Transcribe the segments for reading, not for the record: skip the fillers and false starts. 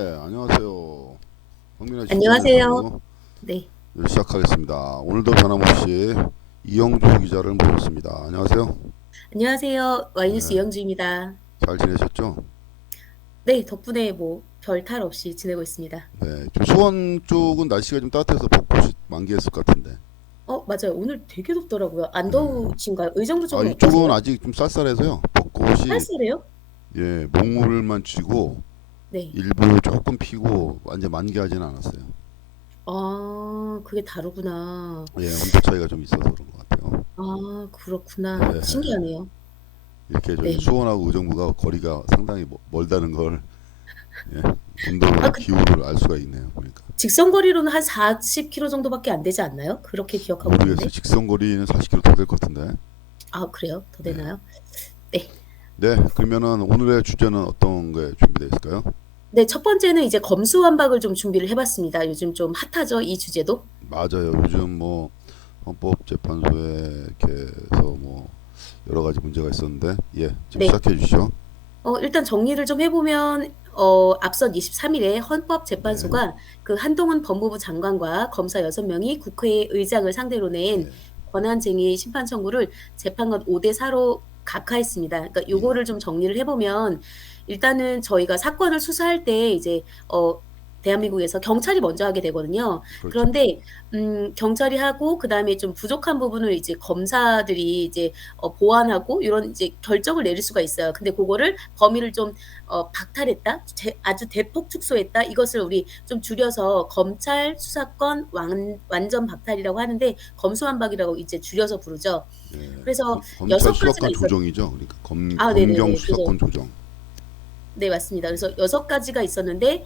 안녕하세요. 박민아 안녕하세요. 취재위원회사무 네. 시작하겠습니다. 오늘도 변함없이 이영주 기자를 모셨습니다. 안녕하세요. 안녕하세요. 와이뉴스 네, 이영주입니다. 잘 지내셨죠? 네, 덕분에 뭐 별 탈 없이 지내고 있습니다. 네, 좀 수원 쪽은 날씨가 좀 따뜻해서 벚꽃이 만개했을 것 같은데. 맞아요. 오늘 되게 덥더라고요. 안 네. 더우신가요? 의정부 아, 쪽은 이쪽은 어떠세요? 아직 좀 쌀쌀해서요. 벚꽃이 쌀쌀해요? 목물만 쥐고 네. 일부 조금 피고 완전 만개하지는 않았어요. 그게 다르구나. 온도 차이가 좀 있어서 그런 것 같아요. 그렇구나. 신기하네요. 이렇게 저기 네. 수원하고 의정부가 거리가 상당히 멀다는 걸 예, 아, 온도를 그 기후를 알 수가 있네요. 그러니까 직선거리로는 한 40km 정도밖에 안 되지 않나요? 그렇게 기억하고 모르겠어요. 있는데. 직선 거리는 40km 더 될 것 같은데. 그래요? 더 네. 되나요? 네. 네, 그러면은 오늘의 주제는 어떤 게 준비되어 있을까요? 네, 첫 번째는 이제 검수완박을 좀 준비를 해봤습니다. 요즘 좀 핫하죠, 이 주제도? 맞아요. 요즘 뭐 헌법재판소에 이렇게 해서 뭐 여러 가지 문제가 있었는데, 좀 네. 시작해 주시죠. 일단 정리를 좀 해보면, 앞선 23일에 네, 헌법재판소가 그 한동훈 법무부 장관과 검사 6명이 국회의장을 상대로 낸 네, 권한쟁의 심판 청구를 재판관 5대 4로 각하했습니다. 그러니까 예, 요거를 좀 정리를 해보면, 일단은 저희가 사건을 수사할 때 이제, 대한민국에서 경찰이 먼저 하게 되거든요. 그렇죠. 그런데, 경찰이 하고, 그 다음에 좀 부족한 부분을 이제 검사들이 이제 보완하고 이런 이제 결정을 내릴 수가 있어요. 근데 그거를 범위를 좀 박탈했다, 아주 대폭 축소했다. 이것을 우리 좀 줄여서 검찰 수사권 완전 박탈이라고 하는데 검수완박이라고 이제 줄여서 부르죠. 그래서 검찰 여섯 가지가 수사권 있었. 조정이죠. 그러니까 검경 네네네. 그래서 수사권 조정. 네, 맞습니다. 그래서 6가지가 있었는데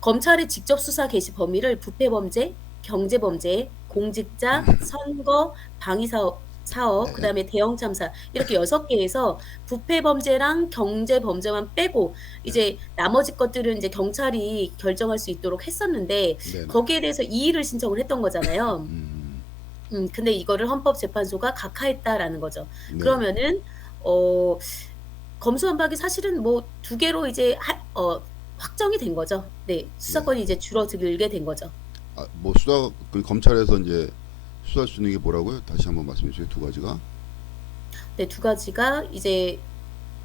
검찰의 직접 수사 개시 범위를 부패범죄, 경제범죄, 공직자, 선거, 방위사업, 네, 그다음에 대형 참사 이렇게 6개에서 부패범죄랑 경제범죄만 빼고 네, 이제 나머지 것들은 이제 경찰이 결정할 수 있도록 했었는데 네, 네, 거기에 대해서 이의를 신청을 했던 거잖아요. 음, 근데 이거를 헌법재판소가 각하했다라는 거죠. 네, 그러면은 어 검수완박이 사실은 뭐 2개로 이제 확정이 된 거죠. 네. 네. 수사권이 이제 줄어들게 된 거죠. 뭐 그 검찰에서 이제 수사할 수 있는 게 뭐라고요? 다시 한번 말씀해 주세요. 두 가지가. 네, 2가지가 이제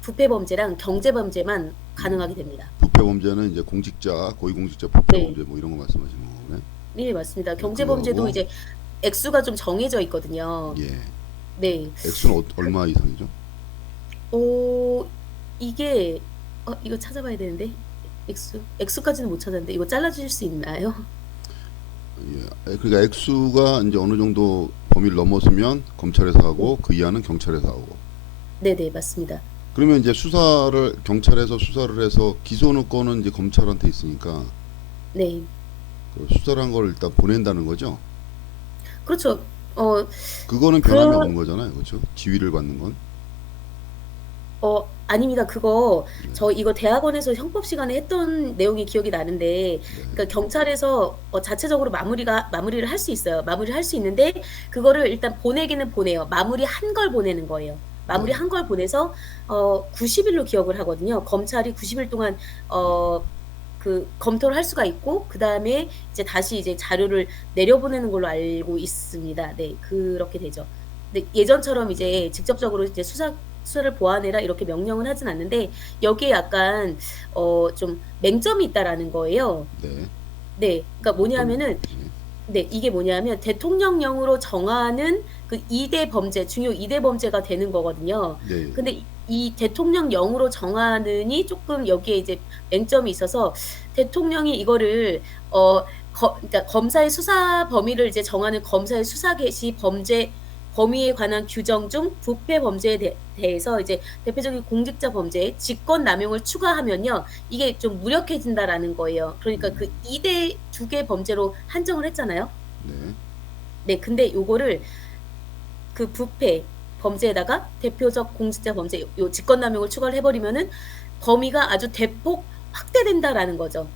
부패범죄랑 경제범죄만 가능하게 됩니다. 부패 범죄는 이제 공직자, 고위공직자 부패 네. 범죄 뭐 이런 거 말씀하시는 거네. 네, 맞습니다. 그거 경제범죄도 하고 이제 액수가 좀 정해져 있거든요. 예. 네. 액수는 얼마 이상이죠? 어 이게 이거 찾아봐야 되는데. 액수까지는 못 찾았는데 이거 잘라 주실 수 있나요? 그러니까 액수가 이제 어느 정도 범위를 넘어서면 검찰에서 네. 하고 그 이하는 경찰에서 하고. 네네, 맞습니다. 그러면 이제 수사를 경찰에서 수사를 해서 기소권은 이제 검찰한테 있으니까 네. 그 수사를 한 걸 일단 보낸다는 거죠. 그렇죠. 어 그거는 그 변함이 없는 거잖아요. 그렇죠? 지위를 받는 건. 아닙니다. 그거 네, 저 이거 대학원에서 형법 시간에 했던 내용이 기억이 나는데, 네, 그러니까 경찰에서 자체적으로 마무리를 할 수 있어요. 마무리를 할 수 있는데 그거를 일단 보내기는 보내요. 마무리한 걸 보내는 거예요. 네. 마무리한 걸 보내서 90일로 기억을 하거든요. 검찰이 90일 동안 그 검토를 할 수가 있고, 그다음에 이제 다시 이제 자료를 내려보내는 걸로 알고 있습니다. 네, 그렇게 되죠. 근데 예전처럼 이제 직접적으로 이제 수사를 보완해라 이렇게 명령은 하진 않는데 여기에 약간 좀 맹점이 있다라는 거예요. 네. 네. 그러니까 어떤 뭐냐면은, 예. 네, 이게 뭐냐면 대통령령으로 정하는 그 2대 범죄, 중요 2대 범죄가 되는 거거든요. 네. 근데 이 대통령령으로 정하는이 조금 여기에 이제 맹점이 있어서 대통령이 이거를 그러니까 검사의 수사 범위를 이제 정하는 검사의 수사 개시 범죄 범위에 관한 규정 중 부패 범죄에 대해서 이제 대표적인 공직자 범죄, 직권 남용을 추가하면요. 이게 좀 무력해진다라는 거예요. 그러니까 그 2대 2개 범죄로 한정을 했잖아요. 네. 네, 근데 요거를 그 부패 범죄에다가 대표적 공직자 범죄, 요 직권남용을 추가를 해버리면은 범위가 아주 대폭 확대된다라는 거죠.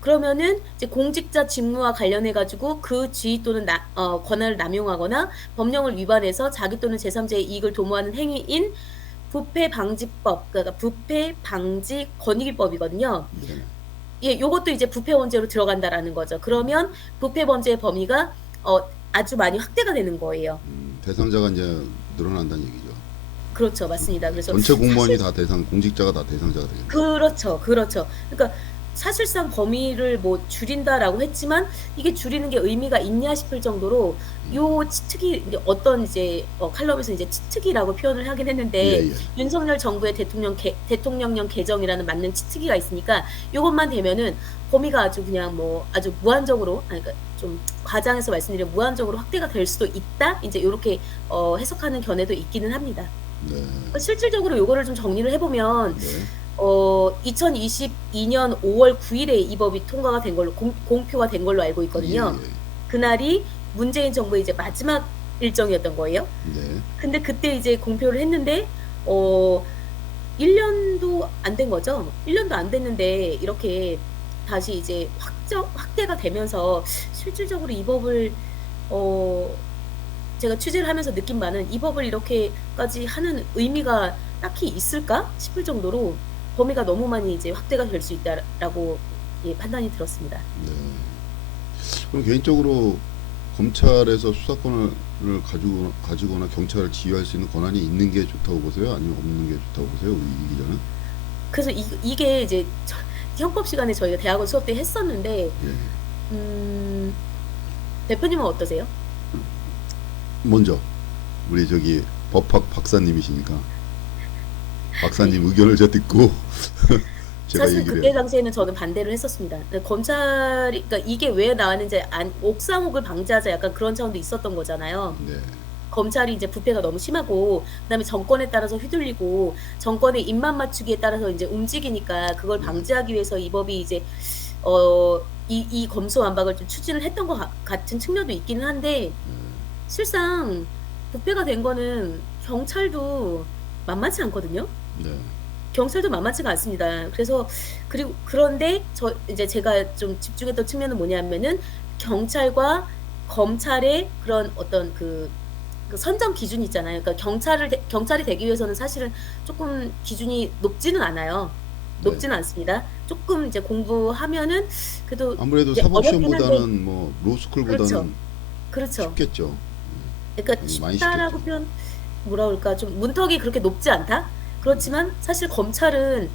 그러면은 이제 공직자 직무와 관련해 가지고 그 지위 또는 권한을 남용하거나 법령을 위반해서 자기 또는 제3자의 이익을 도모하는 행위인 부패 방지법, 그러니까 부패 방지 권익위법이거든요. 네. 예, 요것도 이제 부패 범죄로 들어간다라는 거죠. 그러면 부패 범죄의 범위가 아주 많이 확대가 되는 거예요. 대상자가 이제 늘어난다는 얘기죠. 그렇죠. 맞습니다. 그래서 전체 공무원이 사실 다 공직자가 다 대상자가 되겠네요. 그렇죠. 그렇죠. 그러니까 사실상 범위를 뭐 줄인다라고 했지만 이게 줄이는 게 의미가 있냐 싶을 정도로 요 치특이 이제 어떤 이제 칼럼에서 이제 치특이라고 표현을 하긴 했는데 예, 예. 윤석열 정부의 대통령령 개정이라는 맞는 치특이가 있으니까 요것만 되면은 범위가 아주 그냥 뭐 아주 무한적으로 그러니까 좀 과장해서 말씀드리면 무한적으로 확대가 될 수도 있다. 이제 요렇게 해석하는 견해도 있기는 합니다. 네. 실질적으로 요거를 좀 정리를 해보면 네. 2022년 5월 9일에 이 법이 통과가 된 걸로 공표가 된 걸로 알고 있거든요. 예, 예. 그날이 문재인 정부의 이제 마지막 일정이었던 거예요. 네. 근데 그때 이제 공표를 했는데 1년도 안 된 거죠. 1년도 안 됐는데 이렇게 다시 이제 확대가 되면서 실질적으로 이 법을 제가 취재를 하면서 느낀 바는 이 법을 이렇게까지 하는 의미가 딱히 있을까 싶을 정도로 범위가 너무 많이 이제 확대가 될 수 있다라고 예, 판단이 들었습니다. 네. 그럼 개인적으로 검찰에서 수사권을 가지거나 경찰을 지휘할 수 있는 권한이 있는 게 좋다고 보세요? 아니면 없는 게 좋다고 보세요? 이 기자는? 그래서 이게 이제 형법 시간에 저희가 대학원 수업 때 했었는데 예. 대표님은 어떠세요? 먼저 우리 저기 법학 박사님이시니까 박사님 네. 의견을 제가 듣고 제가 사실 얘기를 그때 해요. 당시에는 저는 반대를 했었습니다. 검찰이 그러니까 이게 왜 나왔는지 옥상옥을 방지하자 약간 그런 차원도 있었던 거잖아요. 네. 검찰이 이제 부패가 너무 심하고 그다음에 정권에 따라서 휘둘리고 정권의 입맛 맞추기에 따라서 이제 움직이니까 그걸 방지하기 위해서 이 법이 이제 이 검수완박을 좀 추진을 했던 것 같은 측면도 있기는 한데 실상 부패가 된 거는 경찰도 만만치 않거든요. 네. 경찰도 만만치가 않습니다. 그래서 그런데 이제 제가 좀 집중했던 측면은 뭐냐면은 경찰과 검찰의 그런 어떤 그 선정 기준이 있잖아요. 그러니까 경찰이 되기 위해서는 사실은 조금 기준이 높지는 않아요. 네. 높지는 않습니다. 조금 이제 공부하면은 그래도 아무래도 이제 어렵긴 한데 사법시험보다는 뭐 로스쿨보다는 그렇죠. 쉽겠죠. 그러니까 많이 쉽다라고 쉽겠죠. 표현 뭐라 그럴까 좀 문턱이 그렇게 높지 않다. 그렇지만 사실 검찰은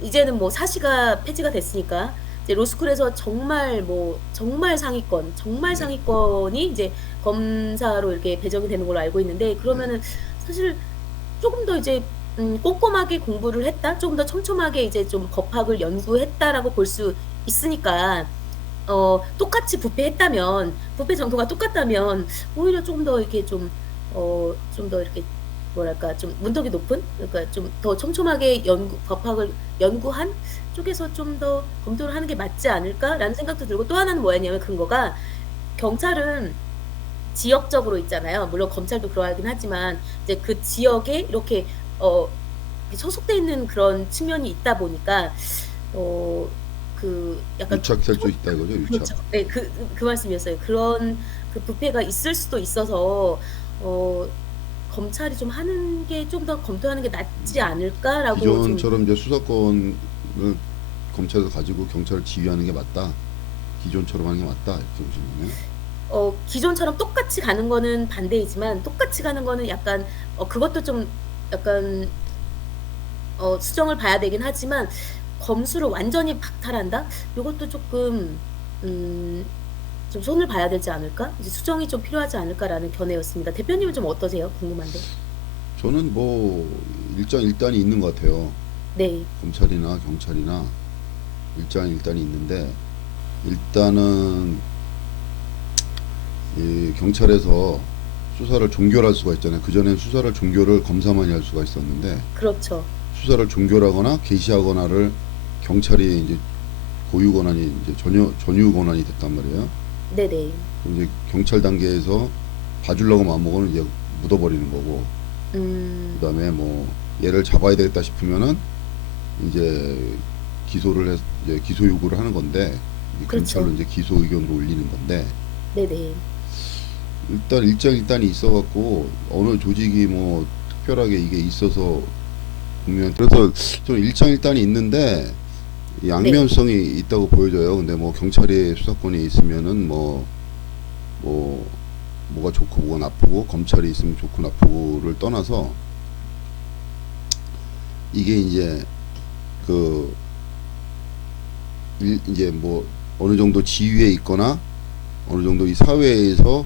이제는 뭐 사시가 폐지가 됐으니까 이제 로스쿨에서 정말 상위권이 이제 검사로 이렇게 배정이 되는 걸로 알고 있는데 그러면은 사실 조금 더 이제 꼼꼼하게 공부를 했다, 조금 더 촘촘하게 이제 좀 법학을 연구했다라고 볼 수 있으니까 똑같이 부패했다면 부패 정도가 똑같다면 오히려 조금 더 이렇게 좀 더 이렇게 뭐랄까 좀 문턱이 높은 그러니까 좀 더 촘촘하게 법학을 연구한 쪽에서 좀 더 검토를 하는 게 맞지 않을까라는 생각도 들고 또 하나는 뭐였냐면 근거가 경찰은 지역적으로 있잖아요. 물론 검찰도 그러하긴 하지만 이제 그 지역에 이렇게 소속돼 있는 그런 측면이 있다 보니까 그 약간 유착될 수 있다 이거죠. 유착. 그렇죠. 네, 그 말씀이었어요. 그런 그 부패가 있을 수도 있어서 검찰이 좀 하는 게 좀 더 검토하는 게 낫지 않을까라고 좀 기존처럼 이제 수사권을 검찰에서 가지고 경찰을 지휘하는 게 맞다. 기존처럼 하는 게 맞다. 이렇게 보시면. 기존처럼 똑같이 가는 거는 반대이지만 똑같이 가는 거는 약간 그것도 좀 약간 수정을 봐야 되긴 하지만 검수를 완전히 박탈한다? 요것도 조금 좀 손을 봐야 되지 않을까? 이제 수정이 좀 필요하지 않을까라는 견해였습니다. 대표님은 좀 어떠세요? 궁금한데. 저는 뭐 일단이 있는 것 같아요. 네, 검찰이나 경찰이나 일단이 있는데 일단은 이 경찰에서 수사를 종결할 수가 있잖아요. 그전엔 수사를 종결을 검사만이 할 수가 있었는데 그렇죠. 수사를 종결하거나 개시하거나를 경찰이 이제 고유 권한이 이제 전유 권한이 됐단 말이에요. 네네. 그럼 이제 경찰 단계에서 봐주려고 마음먹으면 이제 묻어버리는 거고, 그다음에 뭐 얘를 잡아야 되겠다 싶으면은 이제 이제 기소 요구를 하는 건데 이제 그렇죠. 경찰로 이제 기소 의견으로 올리는 건데 네네. 일단이 있어갖고 어느 조직이 뭐 특별하게 이게 있어서 보면 그래서 좀 일장일단이 있는데 이 네. 양면성이 있다고 보여져요. 근데 뭐 경찰이 수사권이 있으면은 뭐가 좋고 뭐가 나쁘고, 검찰이 있으면 좋고 나쁘고를 떠나서 이게 이제 그 이제 뭐 어느 정도 지위에 있거나 어느 정도 이 사회에서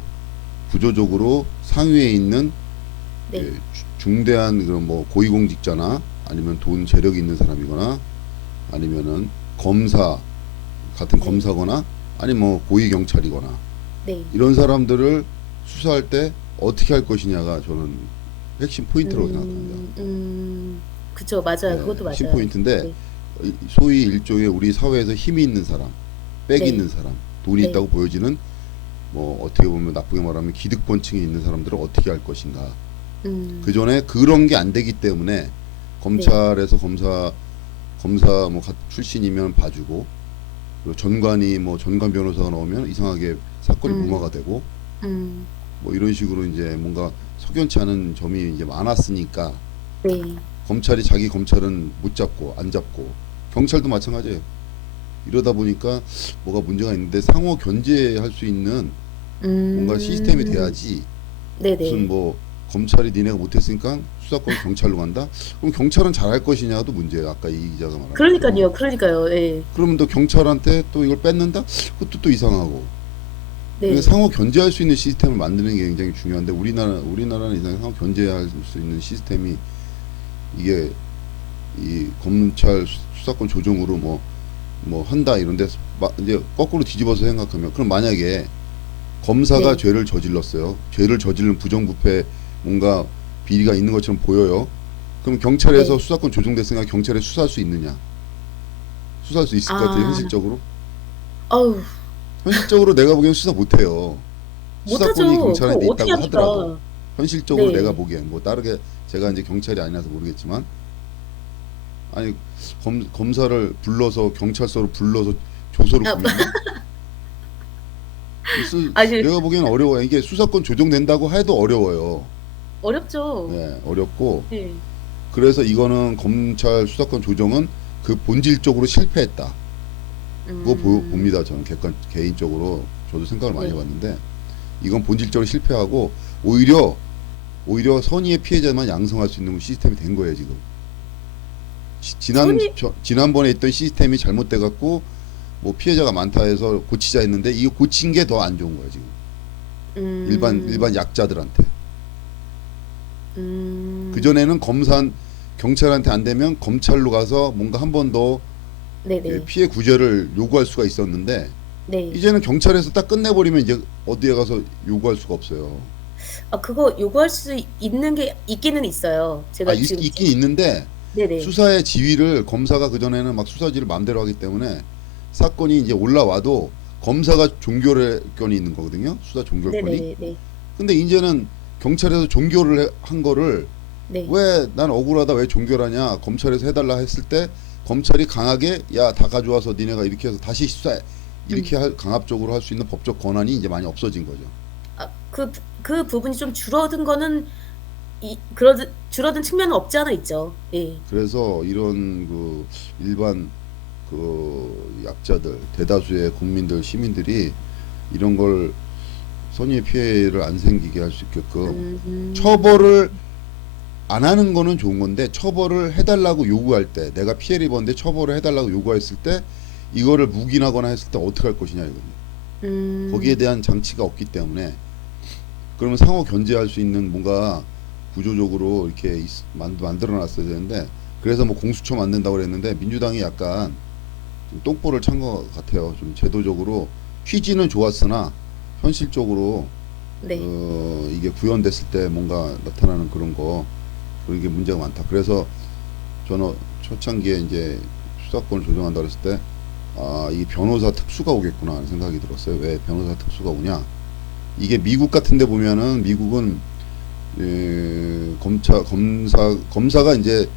구조적으로 상위에 있는 네. 중대한 그런 뭐 고위공직자나 아니면 돈 재력이 있는 사람이거나 아니면은 검사 같은 네. 검사거나 아니 뭐 고위 경찰이거나 네. 이런 사람들을 수사할 때 어떻게 할 것이냐가 저는 핵심 포인트라고 생각합니다. 그쵸. 맞아요. 예, 그것도 핵심 맞아요. 포인트인데 네. 소위 일종의 우리 사회에서 힘이 있는 사람, 빽 네. 있는 사람, 돈이 네. 있다고 보여지는 뭐 어떻게 보면 나쁘게 말하면 기득권층에 있는 사람들을 어떻게 할 것인가. 그 음. 전에 그런 게 안 되기 때문에 네. 검찰에서 검사 뭐 출신이면 봐주고, 그리고 전관이 뭐 전관 변호사가 나오면 이상하게 사건이 음. 무마가 되고, 음. 뭐 이런 식으로 이제 뭔가 석연치 않은 점이 이제 많았으니까 네. 검찰이 자기 검찰은 못 잡고 안 잡고, 경찰도 마찬가지예요. 이러다 보니까 뭐가 문제가 있는데 상호 견제할 수 있는 뭔가 시스템이 음. 돼야지. 무슨 네네. 뭐 검찰이 니네가 못했으니까 수사권 경찰로 간다? 그럼 경찰은 잘할 것이냐도 문제예요. 아까 이 기자가 말한 것처럼. 그러니깐요. 그러니까요. 예. 그러면 또 경찰한테 또 이걸 뺏는다? 그것도 또 이상하고. 그러니까 네. 상호 견제할 수 있는 시스템을 만드는 게 굉장히 중요한데, 우리나라는 이상 상호 견제할 수 있는 시스템이 이게 이 검찰 수사권 조정으로 뭐 한다 이런데, 이제 거꾸로 뒤집어서 생각하면, 그럼 만약에 검사가 네. 죄를 저질렀어요. 죄를 저지른 부정부패 뭔가 비리가 있는 것처럼 보여요. 그럼 경찰에서 네. 수사권 조정됐으니까 경찰에 수사할 수 있느냐? 수사할 수 있을 것 같아요. 아. 현실적으로. 어우 현실적으로 내가 보기엔 수사 못해요. 수사권이 못하죠. 그거 경찰한테 어떻게 있다고 하더라도 합니까? 현실적으로 내가 네. 보기엔 뭐 다르게, 제가 이제 경찰이 아니라서 모르겠지만, 아니 검사를 불러서 경찰서로 불러서 조서를 아 구면요? 아니 내가 보기엔 어려워요. 이게 수사권 조정된다고 해도 어려워요. 어렵죠. 네, 어렵고, 네. 그래서 이거는 검찰 수사권 조정은 그 본질적으로 실패했다. 그거 음. 봅니다. 저는 개인적으로 저도 생각을 많이 네. 해봤는데, 이건 본질적으로 실패하고 오히려 선의의 피해자만 양성할 수 있는 시스템이 된 거예요 지금. 선이 지난번에 있던 시스템이 잘못돼 갖고 뭐 피해자가 많다 해서 고치자 했는데, 이거 고친 게 더 안 좋은 거예요 지금. 음. 일반 약자들한테. 그 음. 전에는 경찰한테 안 되면 검찰로 가서 뭔가 한 번 더 네네. 피해 구제를 요구할 수가 있었는데, 네. 이제는 경찰에서 딱 끝내버리면 이제 어디에 가서 요구할 수가 없어요. 아 그거 요구할 수 있는 게 있기는 있어요. 제가 지금 있긴 있는데, 네네. 수사의 지위를 검사가 그전에는 막 수사지를 마음대로 하기 때문에 사건이 이제 올라와도 검사가 종결권이 있는 거거든요. 수사 종결권이. 네네네. 근데 이제는 경찰에서 종결을 한 거를, 네. 왜 난 억울하다 왜 종결하냐 검찰에서 해달라 했을 때, 검찰이 강하게 야 다 가져와서 니네가 이렇게 해서 다시 수사해, 음. 이렇게 강압적으로 할 수 있는 법적 권한이 이제 많이 없어진 거죠. 아 그 부분이 좀 줄어든 거는 그러든 줄어든 측면은 없지 않아 있죠. 예. 그래서 이런 그 일반 그 약자들, 대다수의 국민들, 시민들이 이런 걸 선의의 피해를 안 생기게 할 수 있게끔 음. 처벌을 안 하는 거는 좋은 건데, 처벌을 해달라고 요구할 때, 내가 피해를 입었는데 처벌을 해달라고 요구했을 때 이거를 묵인하거나 했을 때 어떻게 할 것이냐 이거든요. 거기에 음. 대한 장치가 없기 때문에, 그러면 상호 견제할 수 있는 뭔가 구조적으로 이렇게 만들어 놨어야 되는데, 그래서 뭐 공수처 만든다고 그랬는데 민주당이 약간 좀 똥볼을 찬 것 같아요. 좀 제도적으로 취지는 좋았으나 현실적으로 네. 이게 구현됐을 때 뭔가 나타나는 그런 게 문제가 많다. 그래서 저는 초창기에 이제 수사권을 조정한다 그랬을 때, 아, 이 변호사 특수가 오겠구나 하는 생각이 들었어요. 왜 변호사 특수가 오냐? 이게 미국 같은 데 보면은, 미국은 검사가 이제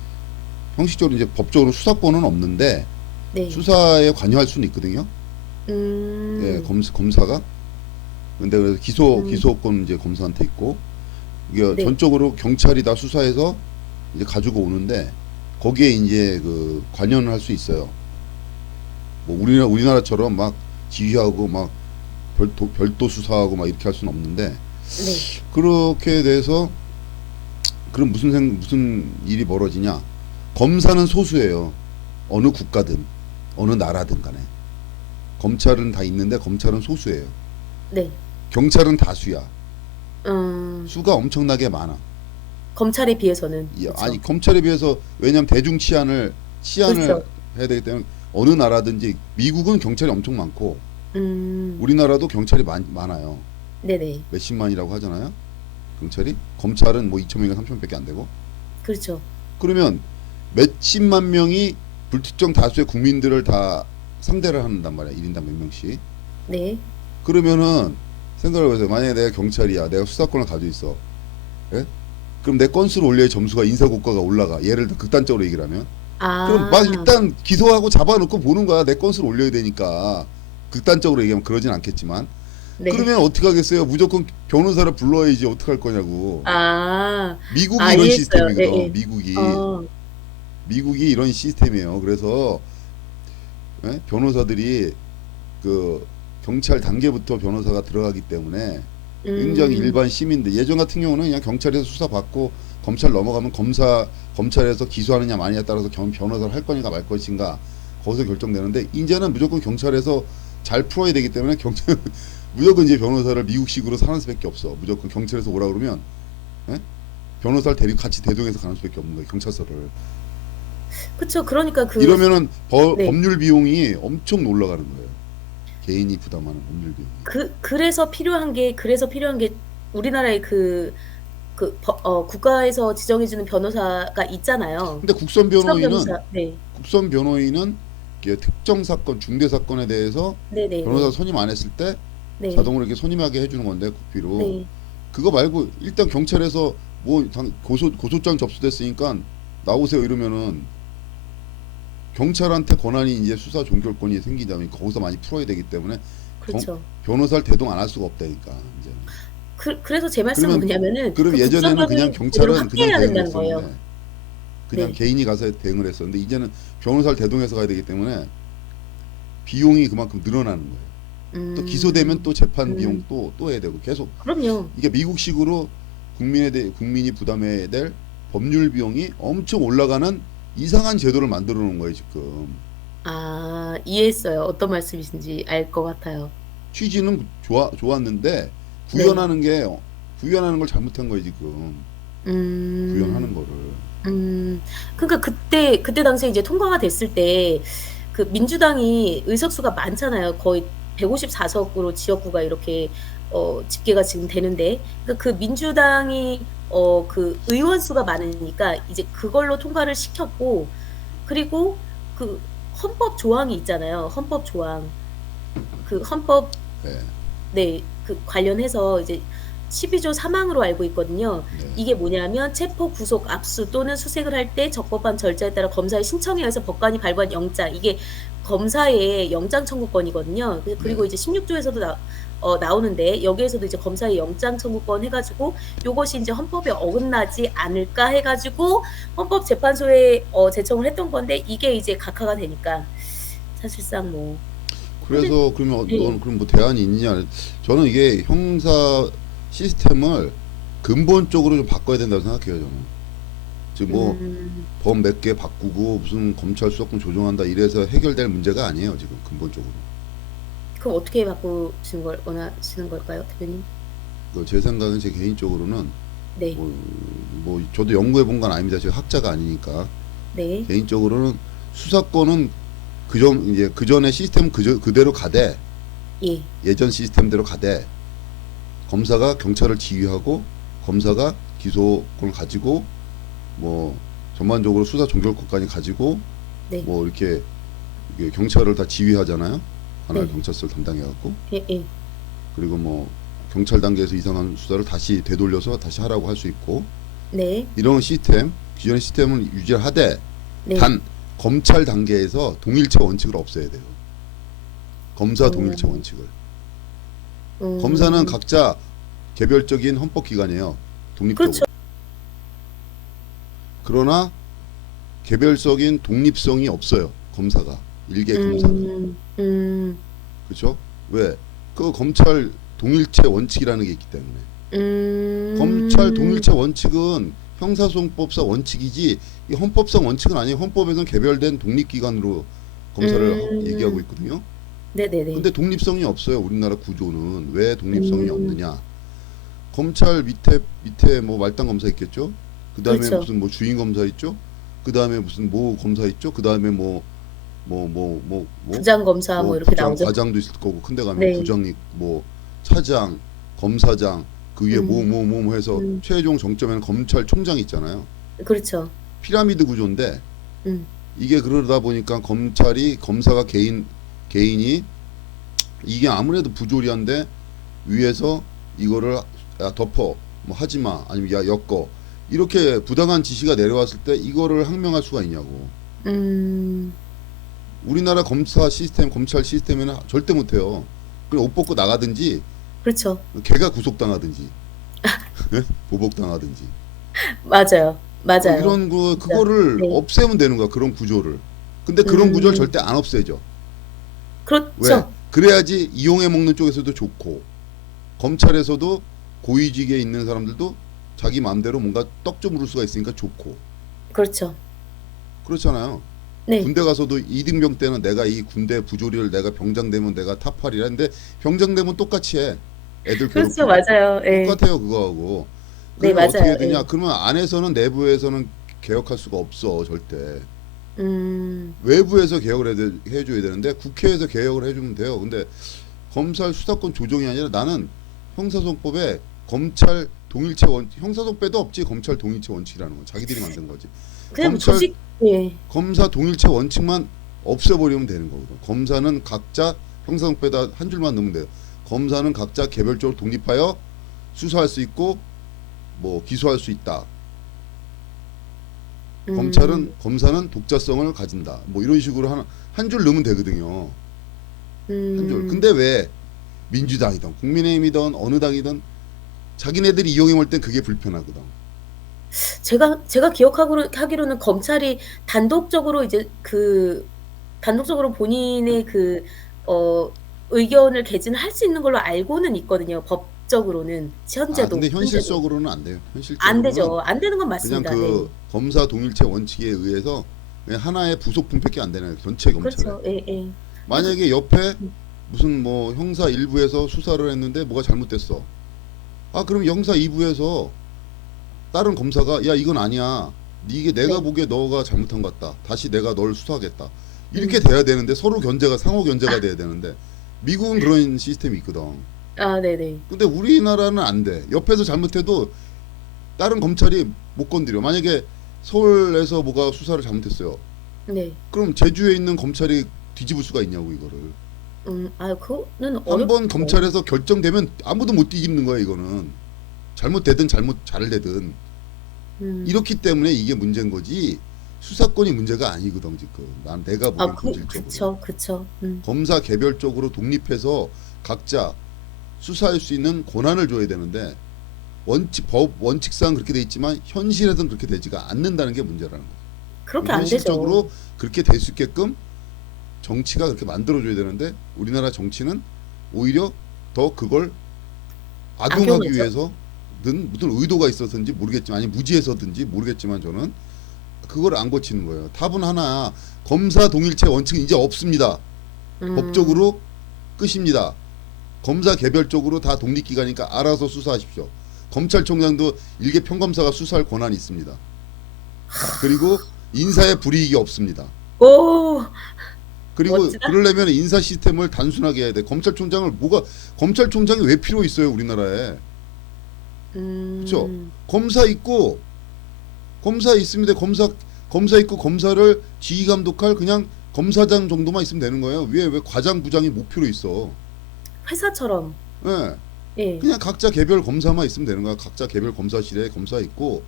형식적으로 이제 법적으로 수사권은 없는데 네. 수사에 관여할 수는 있거든요. 예, 음. 검사가. 근데 그래서 음. 기소권 이제 검사한테 있고, 이게 네. 전적으로 경찰이 다 수사해서, 이제 가지고 오는데, 거기에 이제 그 관여를 할 수 있어요. 뭐 우리나라처럼 막 지휘하고 막 별도 수사하고 막 이렇게 할 수는 없는데 네. 그렇게 돼서 그럼 무슨 일이 벌어지냐? 검사는 소수예요. 어느 국가든 어느 나라든 간에 검찰은 다 있는데 검찰은 소수예요. 네. 경찰은 다수야. 음, 수가 엄청나게 많아. 검찰에 비해서는. 아니 그쵸. 검찰에 비해서 왜냐하면 대중 치안을 그렇죠. 해야 되기 때문에 어느 나라든지 미국은 경찰이 엄청 많고 음, 우리나라도 경찰이 많아요. 네네. 몇십만이라고 하잖아요. 경찰이 검찰은 뭐 2천 명인가 3천 명밖에 안 되고 그렇죠. 그러면 몇십만 명이 불특정 다수의 국민들을 다 상대를 한단 말이야. 1인당 몇 명씩. 네. 그러면은 생각을 해보세요. 만약에 내가 경찰이야. 내가 수사권을 가지고 있어. 예? 그럼 내 건수를 올려야 점수가 인사고과가 올라가. 예를 들어 극단적으로 얘기를 하면. 그럼 아, 막 일단 기소하고 잡아놓고 보는 거야. 내 건수를 올려야 되니까. 극단적으로 얘기하면 그러진 않겠지만. 네. 그러면 어떻게 하겠어요? 무조건 변호사를 불러야지 어떡할 거냐고. 아, 미국이 아, 이런 이해했어요. 예, 시스템이거든. 예. 어, 미국이 이런 시스템이에요. 그래서 변호사들이 그 경찰 단계부터 변호사가 들어가기 때문에 굉장히 음, 일반 시민들 예전 같은 경우는 그냥 경찰에서 수사받고 검찰 넘어가면 검찰에서 기소하느냐 마느냐에 따라서 변호사를 할 거니까 말 것인가 거기서 결정되는데 이제는 무조건 경찰에서 잘 풀어야 되기 때문에 경찰 무조건 이제 변호사를 미국식으로 사는 수밖에 없어. 무조건 경찰에서 오라 그러면 예? 변호사를 데리고 같이 대동해서 가는 수밖에 없는 거예요. 경찰서를. 그쵸. 그러니까 이러면은 네. 법률 비용이 엄청 올라가는 거예요. 개인이 부담하는 법률 비용이. 그래서 필요한 게 우리나라의 국가에서 지정해주는 변호사가 있잖아요. 근데 수석 변호사. 네. 국선 변호인은 이게 특정 사건, 중대 사건에 대해서 변호사 네네네. 선임 안 했을 때 네. 자동으로 이렇게 선임하게 해주는 건데 국비로. 네. 그거 말고 일단 경찰에서 뭐 고소장 접수됐으니까 나오세요 이러면은 경찰한테 권한이 이제 수사 종결권이 생기자면 거기서 많이 풀어야 되기 때문에 경- 그렇죠. 변호사를 대동 안 할 수가 없다니까 이제. 그래서 제 말씀은 그러면 뭐냐면은 그럼 그 국선 예전에는 그냥 변호인 제대로 경찰은 그냥 확대해야 대응을 된다는 거예요. 했었는데 그냥 네. 개인이 가서 대응을 했었는데 이제는 변호사를 대동해서 가야 되기 때문에 비용이 그만큼 늘어나는 거예요. 또 기소되면 음, 또 재판 비용 음, 또 해야 되고 계속 그럼요. 이게 미국식으로 국민이 부담해야 될 법률 비용이 엄청 올라가는 이상한 제도를 만들어 놓은 거예요 지금. 아, 이해했어요. 어떤 말씀이신지 알 것 같아요. 취지는 좋았는데 네. 구현하는 걸 잘못한 거예요 지금. 구현하는 음, 거를. 그러니까 그때 당시에 이제 통과가 됐을 때 그 민주당이 의석수가 많잖아요. 거의 154석으로 지역구가 이렇게 집계가 지금 되는데 그러니까 그 민주당이 그 의원 수가 많으니까 이제 그걸로 통과를 시켰고 그리고 그 헌법 조항이 있잖아요. 헌법 조항. 그 헌법 네, 네. 그 관련해서 이제 12조 3항으로 알고 있거든요. 네, 이게 뭐냐면 체포, 구속, 압수 또는 수색을 할 때 적법한 절차에 따라 검사의 신청에 의해서 법관이 발부한 영장 이게 검사의 영장 청구권이거든요. 네. 그리고 이제 16조에서도 나오는데 여기에서도 이제 검사의 영장 청구권 해가지고 요것이 이제 헌법에 어긋나지 않을까 해가지고 헌법재판소에 제청을 했던 건데 이게 이제 각하가 되니까 사실상 뭐 근데 그래서 그러면 네. 넌 그럼 뭐 대안이 있느냐? 저는 이게 형사 시스템을 근본적으로 좀 바꿔야 된다고 생각해요 저는. 지금 뭐 음. 법 몇 개 바꾸고 무슨 검찰 수사권 조정한다 이래서 해결될 문제가 아니에요 지금 근본적으로. 그럼 어떻게 바꾸시는 걸 원하시는 걸까요, 대표님? 제 생각은 제 개인적으로는 네. 뭐, 뭐 저도 연구해 본 건 아닙니다. 제가 학자가 아니니까 네. 개인적으로는 수사권은 이제 그 전에 시스템 그대로 가되 예. 예전 시스템대로 가되 검사가 경찰을 지휘하고 검사가 기소권을 가지고 뭐 전반적으로 수사 종결권까지 가지고 네. 뭐 이렇게 이게 경찰을 다 지휘하잖아요. 관할 네. 경찰서를 담당해 갖고 예, 예. 그리고 뭐 경찰 단계에서 이상한 수사를 다시 되돌려서 다시 하라고 할 수 있고 네. 이런 시스템 기존의 시스템을 유지하되 네. 단 검찰 단계에서 동일체 원칙을 없애야 돼요. 검사 동일체 음. 원칙을. 검사는 음. 각자 개별적인 헌법 기관이에요. 그렇죠. 독립적으로. 그러나 개별적인 독립성이 없어요. 검사가. 일개 검사는. 음. 그렇죠? 왜? 그 검찰 동일체 원칙이라는 게 있기 때문에. 검찰 음. 동일체 원칙은 형사소송법상 원칙이지 이 헌법상 원칙은 아니에요. 헌법에서는 개별된 독립기관으로 검사를 얘기하고 음. 있거든요. 네네네. 근데 독립성이 없어요. 우리나라 구조는. 왜 독립성이 음. 없느냐? 검찰 밑에 뭐 말단 검사 있겠죠. 그 다음에 그렇죠. 무슨 뭐 주인 검사 있죠. 그 다음에 무슨 모 검사 있죠. 그 다음에 부장검사 뭐 이렇게 부장 나오죠. 과장도 있을 거고 큰데 가면 네. 부장이 뭐 차장, 검사장 그 위에 음. 뭐 해서 음. 최종 정점에는 검찰총장이 있잖아요. 그렇죠. 피라미드 구조인데 음. 이게 그러다 보니까 검사가 개인이 이게 아무래도 부조리한데 위에서 이거를 야 덮어 뭐 하지마 아니면 야 엮어 이렇게 부당한 지시가 내려왔을 때 이거를 항명할 수가 있냐고. 음. 우리나라 검찰 시스템에는 절대 못해요. 그냥 옷 벗고 나가든지 그렇죠. 걔가 구속당하든지 보복당하든지 맞아요. 맞아요. 이런 진짜. 그거를 네. 없애면 되는 거야. 그런 구조를. 근데 그런 구조를 음. 절대 안 없애죠. 왜? 그렇죠. 그래야지 이용해 먹는 쪽에서도 좋고 검찰에서도 고위직에 있는 사람들도 자기 마음대로 뭔가 떡 좀 물을 수가 있으니까 좋고 그렇죠. 그렇잖아요. 네. 군대 가서도 이등병 때는 내가 이 군대 부조리를 내가 병장 되면 내가 타팔이라 했는데 병장 되면 똑같이 해. 애들 그렇죠. 괴롭히고 맞아요. 예. 똑같아요 그거하고. 네, 그러면 어떻게 맞아요. 해야 되냐? 예. 그러면 안에서는 내부에서는 개혁할 수가 없어 절대. 음. 외부에서 개혁을 해줘야 되는데 국회에서 개혁을 해주면 돼요. 근데 검찰 수사권 조정이 아니라 나는 형사소송법에 검찰 동일체 형사소송법에도 없지 검찰 동일체 원칙이라는 건 자기들이 만든 거지. 그냥 검찰 조직 예. 검사 동일체 원칙만 없애버리면 되는 거거든. 검사는 각자 형사소송법에다 한 줄만 넣으면 돼요. 검사는 각자 개별적으로 독립하여 수사할 수 있고 뭐 기소할 수 있다. 음. 검사는 독자성을 가진다. 뭐 이런 식으로 한 줄 넣으면 되거든요. 한 줄. 음. 근데 왜 민주당이든 국민의힘이든 어느 당이든 자기네들이 이용해 올 땐 그게 불편하거든. 제가 기억하기로는 검찰이 단독적으로 이제 단독적으로 본인의 어 의견을 개진할 수 있는 걸로 알고는 있거든요. 법적으로는 아 현재도. 근데 현재도. 현실적으로는 안 돼요. 안 현실적으로는 되죠. 안 되는 건 그냥 맞습니다. 네. 그 검사 동일체 원칙에 의해서 그냥 하나의 부속품밖에 안 되는 거예요. 전체 검찰에. 그렇죠. 예예. 근데 만약에 옆에 음. 무슨 뭐 형사 1부에서 수사를 했는데 뭐가 잘못됐어. 아 그럼 형사 2부에서 다른 검사가 야 이건 아니야. 이게 내가 네. 보기에 너가 잘못한 것 같다. 다시 내가 널 수사하겠다. 이렇게 음. 돼야 되는데 서로 상호 견제가 돼야 되는데 미국은 그런 시스템이 있거든. 아 네네. 근데 우리나라는 안 돼. 옆에서 잘못해도 다른 검찰이 못 건드려. 만약에 서울에서 뭐가 수사를 잘못했어요. 네. 그럼 제주에 있는 검찰이 뒤집을 수가 있냐고 이거를. 아 그거는 한 번 어렵죠. 검찰에서 결정되면 아무도 못 뒤집는 거야 이거는. 잘못되든 잘 되든. 음. 이렇기 때문에 이게 문제인 거지 수사권이 문제가 아니거든 지금. 내가 아 보기엔 본질적으로. 그쵸, 그쵸. 검사 개별적으로 독립해서 각자 수사할 수 있는 권한을 줘야 되는데 법 원칙상 그렇게 돼 있지만 현실에서는 그렇게 되지가 않는다는 게 문제라는 그렇게 거예요. 안 되죠. 현실적으로 그렇게 될 수 있게끔 정치가 그렇게 만들어줘야 되는데 우리나라 정치는 오히려 더 그걸 악용하기 악용하죠. 위해서든 무슨 의도가 있어서든지 모르겠지만 아니 무지해서든지 모르겠지만 저는 그걸 안 고치는 거예요. 답은 하나. 검사 동일체 원칙은 이제 없습니다. 음. 법적으로 끝입니다. 검사 개별적으로 다 독립기관이니까 알아서 수사하십시오. 검찰총장도 일개 평검사가 수사할 권한이 있습니다. 그리고 인사에 불이익이 없습니다. 오 그리고 멋지다. 그러려면 인사 시스템을 단순하게 해야 돼. 검찰총장이 왜 필요 있어요 우리나라에? 그렇죠? 음. 검사 있습니다. 검사 있고 검사를 지휘 감독할 그냥 검사장 정도만 있으면 되는 거예요. 왜 과장 부장이 못 필요 있어? 회사처럼. 예. 예. 그냥 각자 개별 검사만 있으면 되는 거야. 각자 개별 검사실에 검사 있고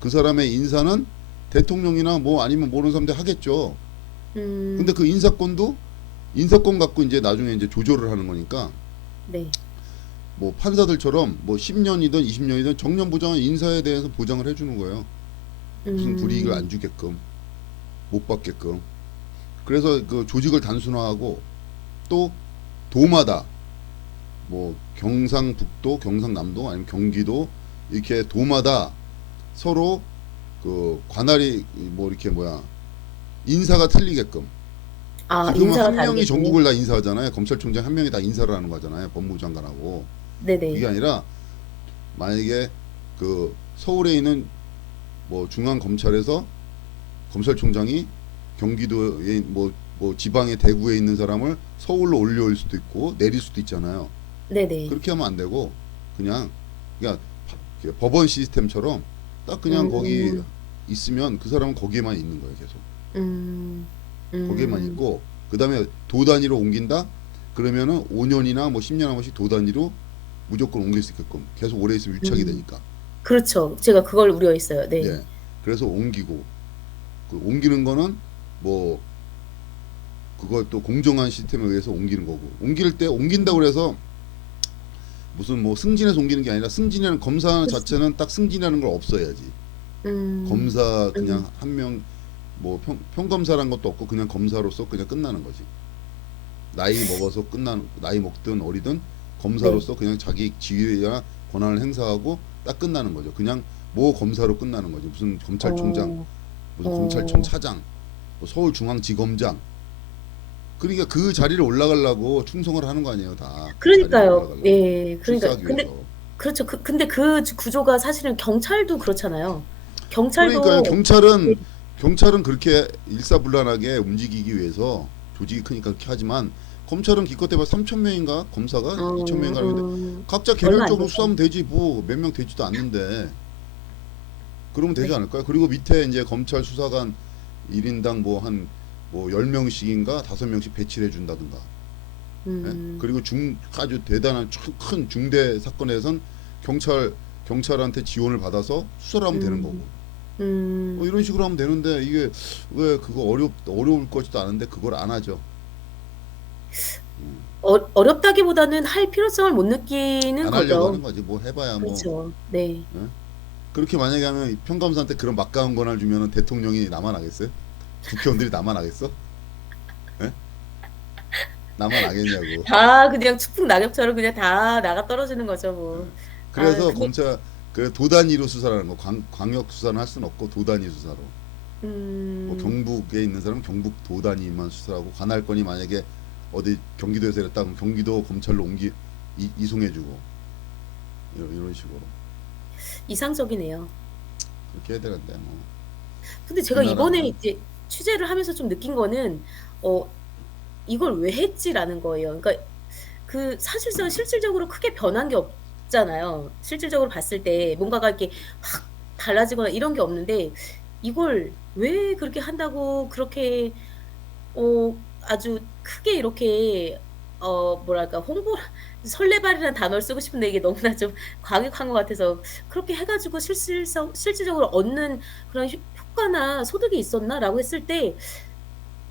그 사람의 인사는 대통령이나 뭐 아니면 모르는 사람들 하겠죠. 근데 그 인사권 갖고 이제 나중에 이제 조절을 하는 거니까 네. 뭐 판사들처럼 뭐 10년이든 20년이든 정년 보장은 인사에 대해서 보장을 해주는 거예요. 무슨 불이익을 음. 안 주게끔 못 받게끔 그래서 그 조직을 단순화하고 또 도마다 뭐 경상북도, 경상남도 아니면 경기도 이렇게 도마다 서로 그 관할이 뭐 이렇게 뭐야 인사가 틀리게끔. 아, 지금은 인사가 한 명이 다르겠군요. 전국을 다 인사하잖아요. 검찰총장 한 명이 다 인사를 하는 거잖아요. 법무부 장관하고. 그게 네네. 아니라 만약에 그 서울에 있는 뭐 중앙 검찰에서 검찰총장이 경기도에 뭐 지방의 대구에 있는 사람을 서울로 올려올 수도 있고 내릴 수도 있잖아요. 네네. 그렇게 하면 안 되고 그냥 법원 시스템처럼 딱 그냥 거기 음, 있으면 그 사람은 거기에만 있는 거예요. 계속 음, 거기에만 음, 있고 그 다음에 도 단위로 옮긴다. 그러면은 5년이나 뭐 10년 한 번씩 도 단위로 무조건 옮길 수 있게끔 계속 오래 있으면 유착이 음. 되니까. 그렇죠. 제가 그걸 우려했어요. 네. 예. 그래서 옮기고 그 옮기는 거는 뭐 그걸 또 공정한 시스템에 의해서 옮기는 거고 옮길 때 옮긴다고 해서 무슨 뭐 승진해서 옮기는 게 아니라 승진이라는 검사 그렇죠. 자체는 딱 승진이라는 걸 없어야지. 음, 검사 음, 그냥 한 명 뭐 평검사란 것도 없고 그냥 검사로서 그냥 끝나는 거지. 나이 먹어서 나이 먹든 어리든 네. 검사로서 그냥 자기 지위나 권한을 행사하고 딱 끝나는 거죠. 그냥 뭐 검사로 끝나는 거지. 무슨 검찰총장, 어, 무슨 검찰청 어, 차장, 뭐 서울중앙지검장. 그러니까 그 자리를 올라가려고 충성을 하는 거 아니에요, 다. 그 자리를 그러니까요. 올라가려고. 예. 그러니까, 출세하기 근데, 위해서. 그렇죠. 근데 그 구조가 사실은 경찰도 그렇잖아요. 그러니까요. 경찰도, 네. 경찰은 그렇게 일사불란하게 움직이기 위해서 조직이 크니까 그렇게 하지만 검찰은 기껏 해봐 3천 명인가 검사가 2천 명인가 하는데 각자 얼마 안 개별적으로 되죠. 수사하면 되지 뭐 몇 명 되지도 않는데 그러면 되지 네. 않을까요? 그리고 밑에 이제 검찰 수사관 1인당 뭐 한 뭐 10명씩인가 5명씩 배치를 해준다든가. 예? 음, 그리고 아주 대단한 큰 중대 사건에선 경찰한테 지원을 받아서 수사를 하면 되는 거고. 음, 음. 이런 식으로 하면 되는데 이게 왜 그거 어려울 것도 아는데 그걸 안 하죠. 어렵다기보다는 할 필요성을 못 느끼는 안 하려고 거죠. 하는 거지. 뭐 해봐야 뭐. 그렇죠. 네. 예? 그렇게 만약에 하면 평검사한테 그런 막강한 권한을 주면은 대통령이 남아나겠어요? 국회의원들이 남아나겠어? 예? 남아나겠냐고. 다 그냥 축풍 낙엽처럼 그냥 다 나가 떨어지는 거죠, 예. 뭐. 아, 그래서 근데, 검찰 그 도단위로 수사라는 거 광역 수사는 할 수는 없고 도단위 수사로. 뭐 음, 경북에 있는 사람은 경북 도단위만 수사하고 관할권이 만약에 어디 경기도에서 이랬다 그러면 경기도 검찰로 이송해주고 이런 식으로 이상적이네요. 그렇게 해야 되는데 뭐 근데 제가 이번에 우리나라는 이제 취재를 하면서 좀 느낀 거는, 어, 이걸 왜 했지라는 거예요. 그러니까 그 사실상 실질적으로 크게 변한 게 없잖아요. 실질적으로 봤을 때 뭔가가 이렇게 확 달라지거나 이런 게 없는데 이걸 왜 그렇게 한다고 그렇게 아주 크게 이렇게 뭐랄까 설레발이라는 단어를 쓰고 싶은데 이게 너무나 좀 과격한 것 같아서 그렇게 해 가지고 실질적으로 얻는 그런 효과나 소득이 있었나라고 했을 때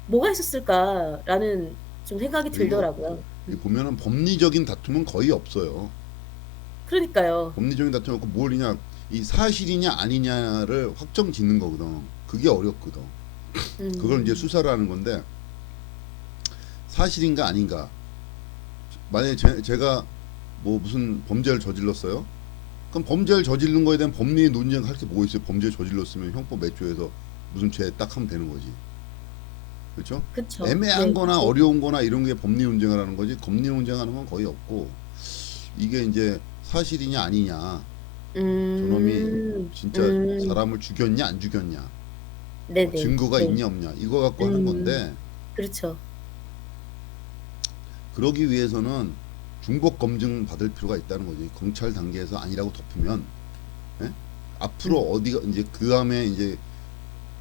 '뭐가 있었을까.'라는 좀 생각이 이거 들더라고요. 보면은 법리적인 다툼은 거의 없어요. 그러니까요. 법리적인 다툼이 없고 뭘이냐 이 사실이냐 아니냐를 확정 짓는 거거든. 그게 어렵거든. 그걸 이제 음. 수사를 하는 건데 사실인가 아닌가. 만약에 제가 뭐 무슨 범죄를 저질렀어요. 그럼 범죄를 저지른 거에 대한 법리 논쟁 할 게 뭐 있어요? 범죄 저질렀으면 형법 몇 조에서 무슨 죄 딱 하면 되는 거지. 그렇죠? 그쵸. 애매한 네. 거나 그쵸. 어려운 거나 이런 게 법리 논쟁을 하는 거지 법리 논쟁하는 건 거의 없고 이게 이제 사실이냐 아니냐 저놈이 음. 진짜 음. 사람을 죽였냐 안 죽였냐 뭐 네네. 증거가 네. 있냐 없냐 이거 갖고 하는 음. 건데 그렇죠. 그러기 위해서는 중복 검증 받을 필요가 있다는 거지. 검찰 단계에서 아니라고 덮으면 예? 앞으로 음. 어디가 이제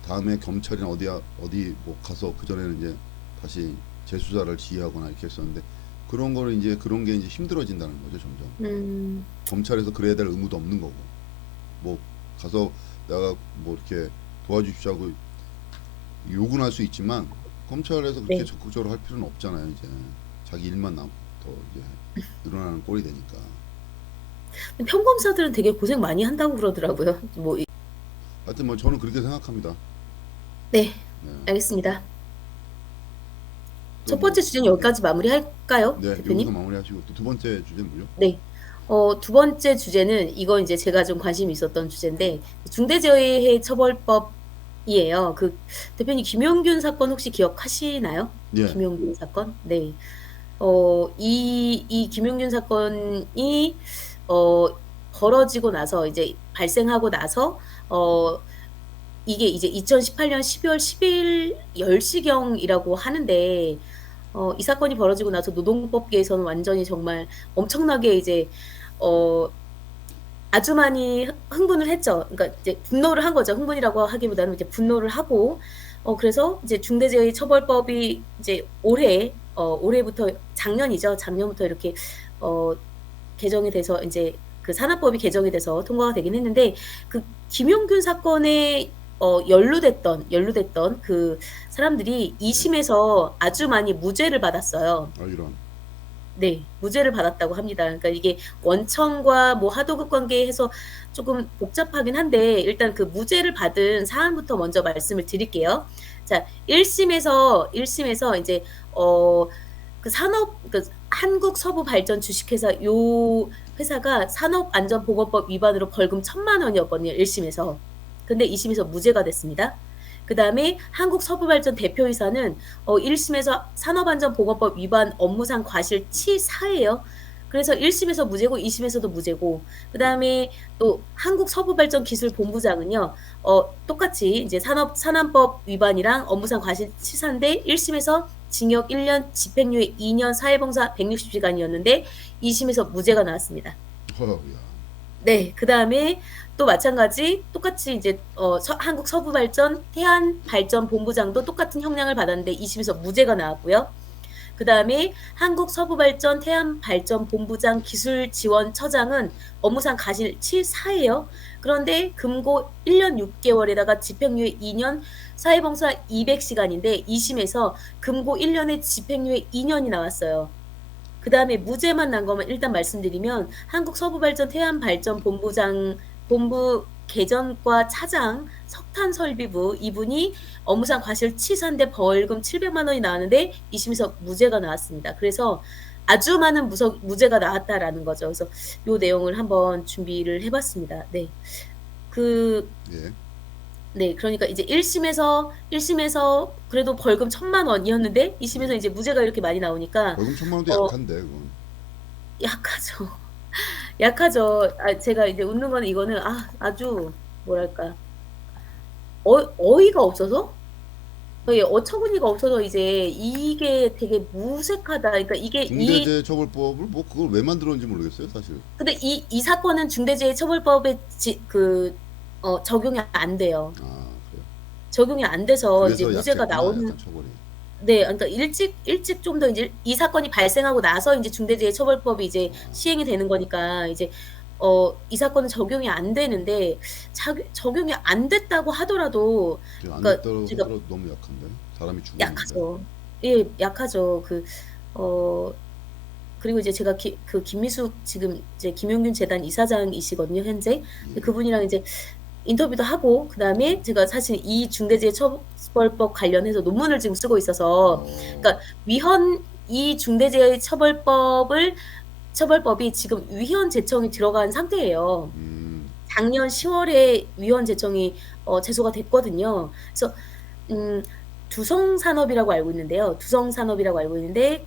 다음에 검찰이나 어디 뭐 가서 그 전에는 이제 다시 재수사를 지휘하거나 이렇게 했었는데 그런 거를 이제 그런 게 이제 힘들어진다는 거죠 점점. 음. 검찰에서 그래야 될 의무도 없는 거고 뭐 가서 내가 뭐 이렇게 도와주십시오 하고 요구는 할 수 있지만 검찰에서 그렇게 네. 적극적으로 할 필요는 없잖아요 이제 자기 일만 더 이제 늘어나는 꼴이 되니까. 평검사들은 되게 고생 많이 한다고 그러더라고요. 뭐 하여튼 뭐 저는 그렇게 생각합니다. 네. 네. 알겠습니다. 또 첫 번째 뭐, 주제는 여기까지 마무리할까요, 네, 여기서 대표님? 마무리하시고 또 두 번째 주제는 뭐죠? 네. 두 번째 주제는 이거 이제 제가 좀 관심이 있었던 주제인데 중대재해 처벌법이에요. 그 대표님 김용균 사건 혹시 기억하시나요? 예, 김용균 사건? 네. 이 김용균 사건이 어, 벌어지고 나서 이제 발생하고 나서 이게 이제 2018년 12월 10일 10시경이라고 하는데 이 사건이 벌어지고 나서 노동법계에서는 완전히 정말 엄청나게 이제 어 아주 많이 흥분을 했죠. 그러니까 이제 분노를 한 거죠. 흥분이라고 하기보다는 이제 분노를 하고 그래서 이제 중대재해처벌법이 이제 올해부터 작년이죠. 작년부터 이렇게 어 개정이 돼서 이제 그 산업법이 개정이 돼서 통과가 되긴 했는데 그 김용균 사건에 연루됐던 그 사람들이 예. 2심에서 아주 많이 무죄를 받았어요. 이런. 네. 무죄를 받았다고 합니다. 그러니까 이게 원청과 뭐 하도급 관계해서 조금 복잡하긴 한데 일단 그 무죄를 받은 사안부터 먼저 말씀을 드릴게요. 자, 1심에서 이제 그 한국서부발전 주식회사 요 회사가 산업안전보건법 위반으로 벌금 1,000만 원이었거든요. 1심에서. 근데 2심에서 무죄가 됐습니다. 그다음에 한국서부발전 대표이사는 1심에서 산업안전보건법 위반 업무상 과실치사예요. 그래서 1심에서 무죄고 2심에서도 무죄고 그다음에 또 한국서부발전기술본부장은요. 똑같이 이제 산안법 위반이랑 업무상 과실치사인데 1심에서 징역 1년, 집행유예 2년, 사회봉사 160시간이었는데 2심에서 무죄가 나왔습니다. 야. 네, 그다음에 또 마찬가지 똑같이 이제 한국서부발전 태안발전본부장도 똑같은 형량을 받았는데 2심에서 무죄가 나왔고요. 그다음에 한국서부발전 태안발전본부장 기술지원처장은 업무상 과실치사예요. 그런데 금고 1년 6개월에다가 집행유예 2년, 사회봉사 200시간인데 2심에서 금고 1년에 집행유예 2년이 나왔어요. 그다음에 무죄만 난 것만 일단 말씀드리면 한국서부발전 태안발전본부장 본부 개전과 차장 석탄설비부 이분이 업무상 과실치사인데 벌금 700만 원이 나왔는데 2심에서 무죄가 나왔습니다. 그래서 아주 많은 무죄가 나왔다라는 거죠. 그래서 요 내용을 한번 준비를 해봤습니다. 네. 예. 네, 그러니까 이제 1심에서 그래도 벌금 1,000만 원이었는데 2심에서 이제 무죄가 이렇게 많이 나오니까 벌금 1,000만 원도 어, 약한데 그건. 약하죠. 약하죠. 제가 이제 웃는 거는 이거는 아주 뭐랄까 어이가 없어서 어처구니가 없어서 이제 이게 되게 무색하다. 그러니까 이게 중대재해처벌법을 뭐 그걸 왜 만들었는지 모르겠어요, 사실. 근데 이 사건은 중대재해처벌법에 적용이 안 돼요. 그래요. 적용이 안 돼서 이제 그래서 무죄가 약했구나, 나오는 약간 처벌이. 네, 그러니까 일찍 좀 더 이제 이 사건이 발생하고 나서 이제 중대재해처벌법이 이제 시행이 되는 거니까 이제 이 사건은 적용이 안 되는데 적용이 안 됐다고 하더라도 안 그러니까 됐다고 제가 하더라도 너무 약한데. 사람이 죽었는데. 약하죠. 예, 약하죠. 그리고 이제 제가 그 김미숙 지금 이제 김용균 재단 이사장이시거든요, 현재. 예. 그분이랑 이제 인터뷰도 하고 그다음에 제가 사실 이 중대재해처벌법 관련해서 논문을 지금 쓰고 있어서 그러니까 이 처벌법이 지금 위헌 제청이 들어간 상태예요. 작년 10월에 위헌 제청이 제소가 됐거든요. 그래서 두성산업이라고 알고 있는데요.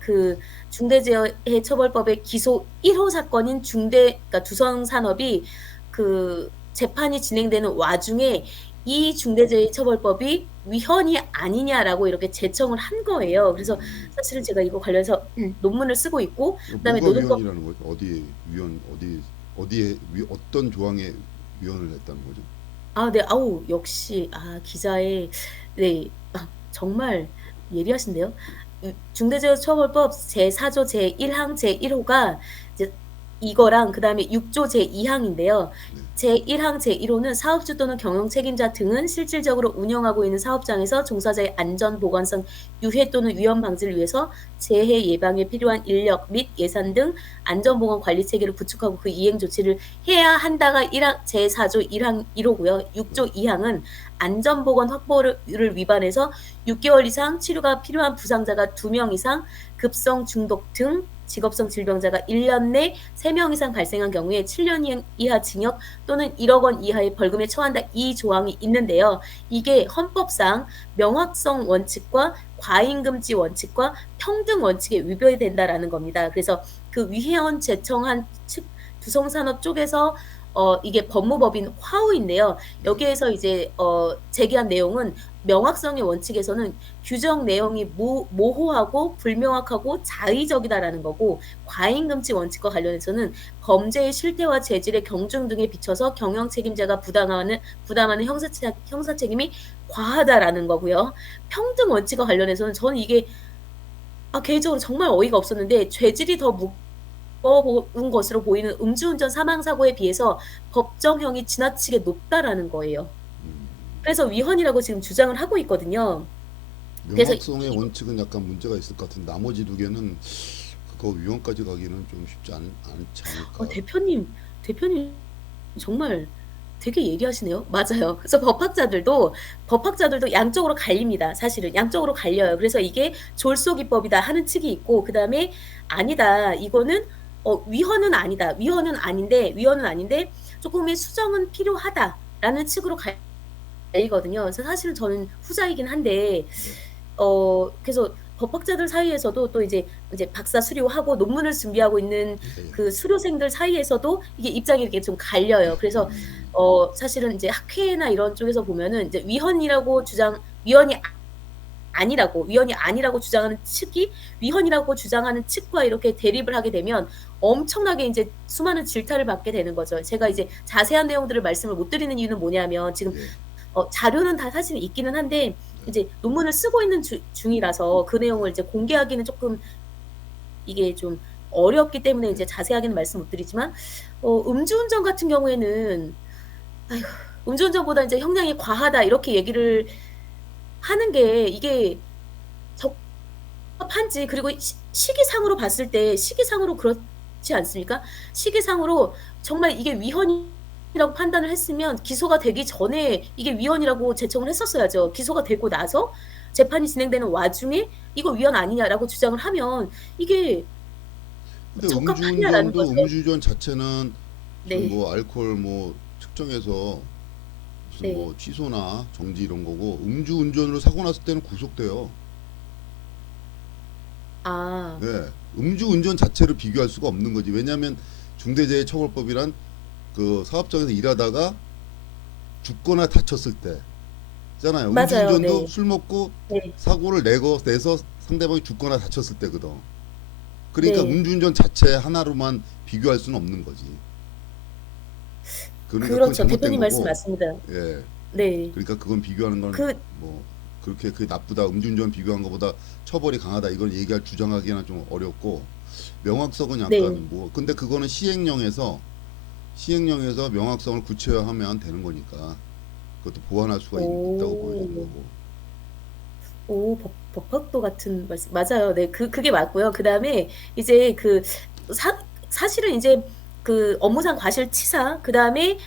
그 중대재해처벌법의 기소 1호 사건인 그러니까 두성산업이 그 재판이 진행되는 와중에 이 중대재해처벌법이 위헌이 아니냐라고 이렇게 제청을 한 거예요. 그래서 사실은 제가 이거 관련해서 논문을 쓰고 있고 그다음에 뭐가 노동법 위헌이라는 거죠? 어디에 어떤 조항에 위헌을 했다는 거죠? 네. 역시 기자의 네. 정말 예리하신데요. 중대재해처벌법 제4조 제1항 제1호가 이제 이거랑 그다음에 6조 제2항인데요. 제1항 제1호는 사업주 또는 경영 책임자 등은 실질적으로 운영하고 있는 사업장에서 종사자의 안전, 보건성, 유해 또는 위험 방지를 위해서 재해 예방에 필요한 인력 및 예산 등 안전보건 관리 체계를 구축하고 그 이행 조치를 해야 한다가 1항 제4조 1항 1호고요. 6조 2항은 안전보건 확보를 위반해서 6개월 이상 치료가 필요한 부상자가 2명 이상, 급성 중독 등 직업성 질병자가 1년 내 3명 이상 발생한 경우에 7년 이하 징역 또는 1억 원 이하의 벌금에 처한다. 이 조항이 있는데요. 이게 헌법상 명확성 원칙과 과잉금지 원칙과 평등 원칙에 위배된다라는 겁니다. 그래서 그 위헌 제청한 측 두성산업 쪽에서 이게 법무법인 화우인데요. 여기에서 이제 제기한 내용은 명확성의 원칙에서는 규정 내용이 모호하고 불명확하고 자의적이다라는 거고, 과잉금지 원칙과 관련해서는 범죄의 실태와 재질의 경중 등에 비춰서 경영 책임자가 부담하는 형사 책임이 과하다라는 거고요. 평등 원칙과 관련해서는 저는 이게 개인적으로 정말 어이가 없었는데, 죄질이 더 무거운 것으로 보이는 음주운전 사망사고에 비해서 법정형이 지나치게 높다라는 거예요. 그래서 위헌이라고 지금 주장을 하고 있거든요. 그래서 명확성의 원칙은 약간 문제가 있을 것 같은데 나머지 두 개는 그거 위헌까지 가기는 좀 쉽지 않지 않을까. 대표님 정말 되게 예리하시네요. 맞아요. 그래서 법학자들도 양쪽으로 갈립니다. 사실은 양쪽으로 갈려요. 그래서 이게 졸속이법이다 하는 측이 있고, 그 다음에 아니다, 이거는 위헌은 아니다, 위헌은 아닌데 조금의 수정은 필요하다라는 측으로 갈리거든요. 그래서 사실은 저는 후자이긴 한데, 그래서 법학자들 사이에서도 또 이제 박사 수료하고 논문을 준비하고 있는 그 수료생들 사이에서도 이게 입장이 이렇게 좀 갈려요. 그래서 사실은 이제 학회나 이런 쪽에서 보면은 이제 위헌이 아니라고 주장하는 측이 위헌이라고 주장하는 측과 이렇게 대립을 하게 되면 엄청나게 이제 수많은 질타를 받게 되는 거죠. 제가 이제 자세한 내용들을 말씀을 못 드리는 이유는 뭐냐면, 지금 자료는 다 사실 있기는 한데 이제 논문을 쓰고 있는 중이라서 그 내용을 이제 공개하기는 조금 이게 좀 어렵기 때문에 이제 자세하게는 말씀 못 드리지만, 음주운전 같은 경우에는 음주운전보다 이제 형량이 과하다 이렇게 얘기를 하는 게 이게 적합한지, 그리고 시기상으로 봤을 때 시기상으로 그렇지 않습니까? 시기상으로 정말 이게 위헌이라고 판단을 했으면 기소가 되기 전에 이게 위헌이라고 제청을 했었어야죠. 기소가 되고 나서 재판이 진행되는 와중에 이거 위헌 아니냐라고 주장을 하면 이게 근데 적합하냐라는 거죠. 음주운전 자체는 무슨 네. 뭐 알코올 뭐 측정해서 무슨 네. 뭐 취소나 정지 이런 거고, 음주운전으로 사고 났을 때는 구속돼요. 아, 네. 음주운전 자체를 비교할 수가 없는 거지. 왜냐하면 중대재해처벌법이란 그 사업장에서 일하다가 죽거나 다쳤을 때 있잖아요. 맞아요. 음주운전도 네. 술 먹고 네. 사고를 내서 상대방이 죽거나 다쳤을 때거든. 그러니까 네. 음주운전 자체 하나로만 비교할 수는 없는 거지. 그러니까 그건 그렇죠. 잘못된 대표님 말씀 거고, 맞습니다. 예. 네. 그러니까 그건 비교하는 건 그 뭐 그렇게 그게 나쁘다, 음주운전 비교한 것보다 처벌이 강하다 이걸 주장하기는 좀 어렵고, 명확성은 네. 약간 뭐 근데 그거는 시행령에서 명확성을 구체화하면 되는 거니까 그것도 보완할 수가 있다고 보여지는 오. 거고. 법학도 같은 말씀 맞아요. 네. 그게 맞고요. 그다음에 이제 사실은 이제 그 업무상 과실치사, 그다음에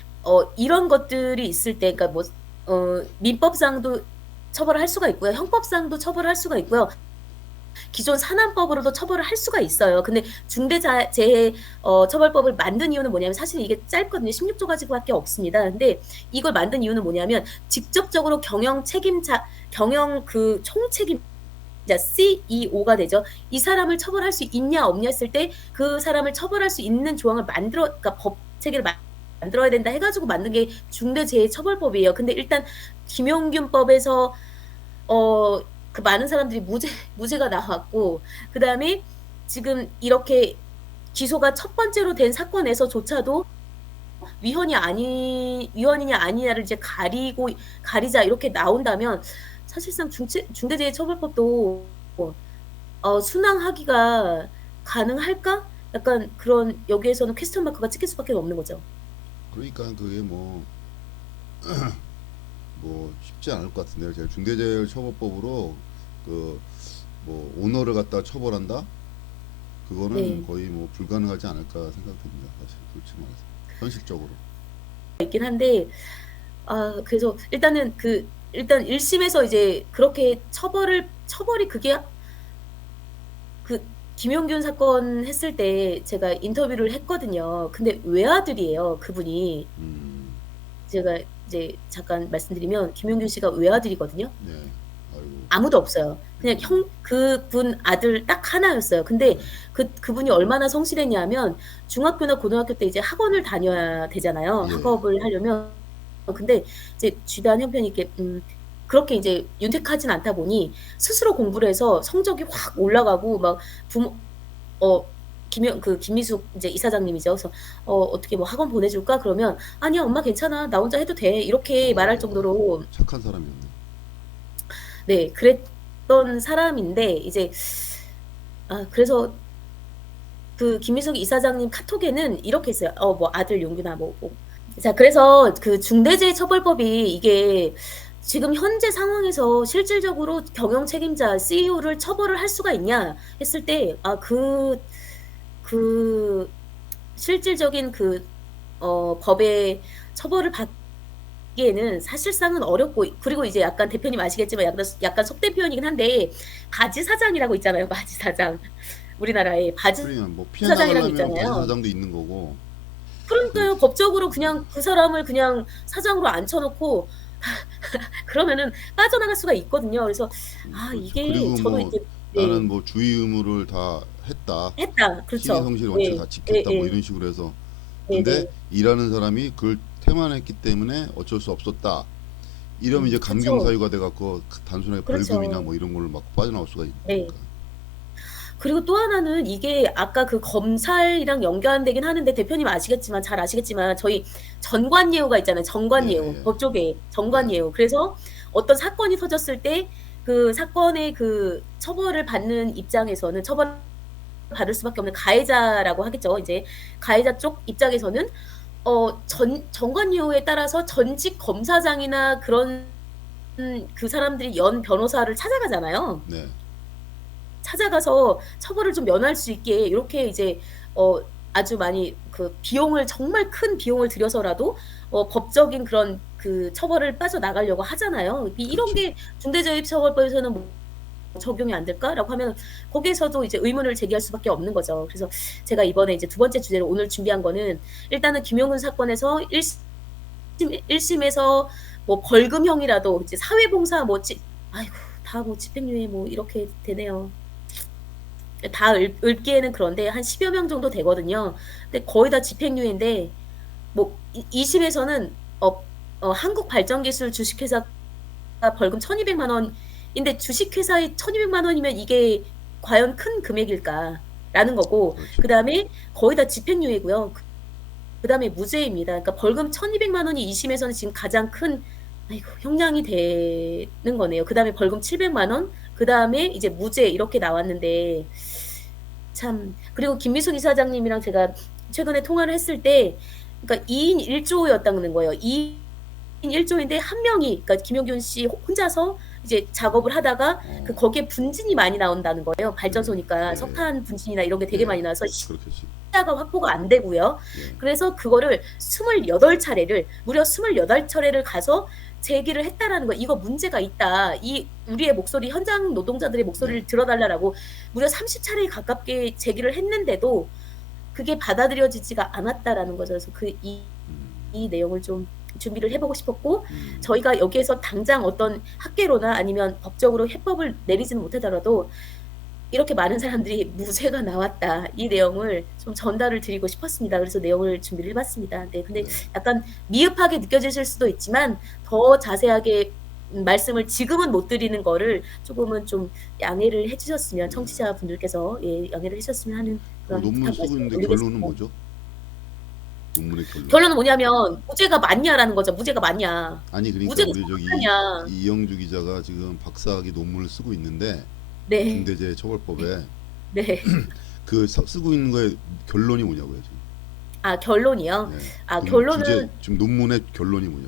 이런 것들이 있을 때, 그러니까 뭐 민법상도 처벌을 할 수가 있고요. 형법상도 처벌을 할 수가 있고요. 기존 산안법으로도 처벌을 할 수가 있어요. 근데 중대재해 처벌법을 만든 이유는 뭐냐면, 사실 이게 짧거든요. 16조 가지고밖에 없습니다. 근데 이걸 만든 이유는 뭐냐면, 직접적으로 경영 그 총책임자 CEO가 되죠. 이 사람을 처벌할 수 있냐 없냐 했을 때 그 사람을 처벌할 수 있는 조항을 그러니까 법 체계를 만들어야 된다 해가지고 만든 게 중대재해처벌법이에요. 근데 일단 김용균법에서 그 많은 사람들이 무죄가 나왔고, 그 다음에 지금 이렇게 기소가 첫 번째로 된 사건에서조차도 위헌이냐 아니냐를 이제 가리자 이렇게 나온다면, 사실상 중대재해처벌법도 순항하기가 가능할까? 약간 그런, 여기에서는 퀘스천 마크가 찍힐 수밖에 없는 거죠. 그러니까 그게 뭐 쉽지 않을 것 같은데요. 제가 중대재해처벌법으로 그 뭐 오너를 갖다 처벌한다? 그거는 네. 거의 뭐 불가능하지 않을까 생각됩니다. 사실 솔직히 말해서 현실적으로. 있긴 한데 그래서 일단은 일단 1심에서 이제 그렇게 처벌이 그게 그 김용균 사건 했을 때 제가 인터뷰를 했거든요. 근데 외아들이에요, 그분이. 음, 제가 이제 잠깐 말씀드리면 김용균 씨가 외아들이거든요. 네. 아이고, 아무도 없어요. 그냥 그분 아들 딱 하나였어요. 근데 네, 그분이 얼마나 성실했냐면 중학교나 고등학교 때 이제 학원을 다녀야 되잖아요. 예, 학업을 하려면. 근데 이제 주변 형편이 이렇게 그렇게 이제 윤택하진 않다 보니 스스로 공부를 해서 성적이 확 올라가고 막 부모 어 김미숙 이제 이사장님이죠. 그래서 어떻게 뭐 학원 보내줄까? 그러면 아니야 엄마 괜찮아 나 혼자 해도 돼 이렇게 말할 정도로 착한 사람이었네. 네 그랬던 사람인데 이제 그래서 그 김미숙 이사장님 카톡에는 이렇게 있어요. 뭐 아들 용균아 뭐. 자 그래서 그 중대재해처벌법이 이게 지금 현재 상황에서 실질적으로 경영 책임자 CEO를 처벌을 할 수가 있냐 했을 때 그 실질적인 법의 처벌을 받기에는 사실상은 어렵고 그리고 이제 약간 대표님 아시겠지만 약간 속된 표현이긴 한데 바지 사장이라고 있잖아요. 바지 사장. 우리나라에 바지 그러니까 뭐 피해 사장이라고 나가려면 바지 있잖아요. 사장도 있는 거고. 그, 그러니까요. 법적으로 그냥 그 사람을 그냥 사장으로 앉혀놓고 그러면은 빠져나갈 수가 있거든요. 그래서 그렇죠. 이게 그리고 저도 뭐 이제 네 나는 뭐 주의 의무를 다 했다. 했다. 신의 그렇죠. 성실 원칙을 네. 다 지켰다. 뭐 예예. 이런 식으로 해서. 근데 네네. 일하는 사람이 그걸 태만했기 때문에 어쩔 수 없었다. 이러면 이제 감경 그쵸. 사유가 돼갖고 단순하게 벌금이나 그렇죠. 뭐 이런 걸로 막 빠져나올 수가 있는 네. 거니까. 그리고 또 하나는 이게 아까 그 검찰이랑 연관되긴 하는데 대표님 아시겠지만 잘 아시겠지만 저희 전관예우가 있잖아요. 예, 전관예우. 예, 법조계 예. 전관예우. 그래서 어떤 사건이 터졌을 때 그 사건의 그 처벌을 받는 입장에서는 처벌을 받을 수밖에 없는 가해자라고 하겠죠. 이제 가해자 쪽 입장에서는 전관예우에 따라서 전직 검사장이나 그런 그 사람들이 연 변호사를 찾아가잖아요. 네. 찾아가서 처벌을 좀 면할 수 있게 이렇게 이제 아주 많이 비용을 정말 큰 비용을 들여서라도 법적인 그런 그 처벌을 빠져나가려고 하잖아요. 이런 그렇죠. 게 중대재해처벌법에서는 뭐 적용이 안 될까라고 하면 거기에서도 이제 의문을 제기할 수밖에 없는 거죠. 그래서 제가 이번에 이제 두 번째 주제로 오늘 준비한 거는 일단은 김용훈 사건에서 1심에서 뭐 벌금형이라도 이제 사회봉사 아이고 다 뭐 집행유예 뭐 이렇게 되네요. 다 읊기에는 그런데 한 10여 명 정도 되거든요. 근데 거의 다 집행유예인데 뭐 2심에서는 한국발전기술 주식회사가 벌금 1,200만 원인데 주식회사의 1,200만 원이면 이게 과연 큰 금액일까라는 거고 그렇죠. 그다음에 거의 다 집행유예고요. 그다음에 무죄입니다. 그러니까 벌금 1,200만 원이 2심에서는 지금 가장 큰 형량이 되는 거네요. 그다음에 벌금 700만 원, 그다음에 이제 무죄 이렇게 나왔는데 참 그리고 김미숙 이사장님이랑 제가 최근에 통화를 했을 때 그러니까 2인 1조였다는 거예요. 2인 1조인데 한 명이 그러니까 김용균 씨 혼자서 이제 작업을 하다가 거기에 분진이 많이 나온다는 거예요. 발전소니까 예, 석탄 분진이나 이런 게 되게 예. 많이 나와서 그렇겠지. 숫자가 확보가 안 되고요. 예. 그래서 그거를 28차례를 무려 28차례를 가서 제기를 했다라는 거. 이거 문제가 있다. 우리의 목소리 현장 노동자들의 목소리를 네. 들어달라고 무려 30차례에 가깝게 제기를 했는데도 그게 받아들여지지가 않았다라는 거죠. 그래서 이 내용을 좀 준비를 해보고 싶었고 저희가 여기에서 당장 어떤 학계로나 아니면 법적으로 해법을 내리지는 못하더라도 이렇게 많은 사람들이 무죄가 나왔다. 이 내용을 좀 전달을 드리고 싶었습니다. 그래서 내용을 준비를 해봤습니다. 네, 근데 네. 약간 미흡하게 느껴지실 수도 있지만 더 자세하게 말씀을 지금은 못 드리는 거를 조금은 좀 양해를 해주셨으면 청취자분들께서 양해를 해주셨으면 하는 그런 논문 쓰고 말씀을 있는데 결론은 올리겠습니다. 뭐죠? 논문의 결론. 결론은 뭐냐면 무죄가 맞냐라는 거죠. 무죄가 맞냐. 아니 그러니까 무죄가 우리 저기 정확하냐. 이영주 기자가 지금 박사학위 논문을 쓰고 있는데 네. 중대재해처벌법에 네. 그 쓰고 있는 거에 결론이 뭐냐고요 지금. 아, 결론이요? 네. 아, 주제 결론은 지금 논문의 결론이 뭐냐?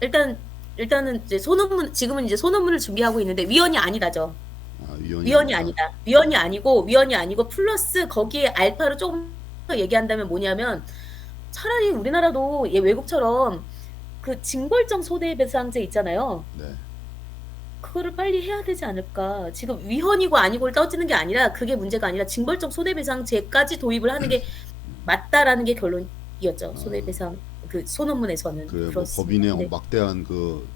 일단 일단은 이제 소논문 지금은 이제 소논문을 준비하고 있는데 위헌이 아니다죠. 아, 위헌이 위헌이 아니다. 아니다. 위헌이 아니고 플러스 거기에 알파로 조금 더 얘기한다면 뭐냐면 차라리 우리나라도 얘 외국처럼 그 징벌적 손해배상제 있잖아요. 네. 그거를 빨리 해야 되지 않을까. 지금 위헌이고 아니고를 따지는 게 아니라 그게 문제가 아니라 징벌적 손해배상제까지 도입을 하는 게 맞다라는 게 결론이었죠. 아, 손해배상 그 소논문에서는 그래 뭐 그렇습니다. 법인의 네. 막대한 그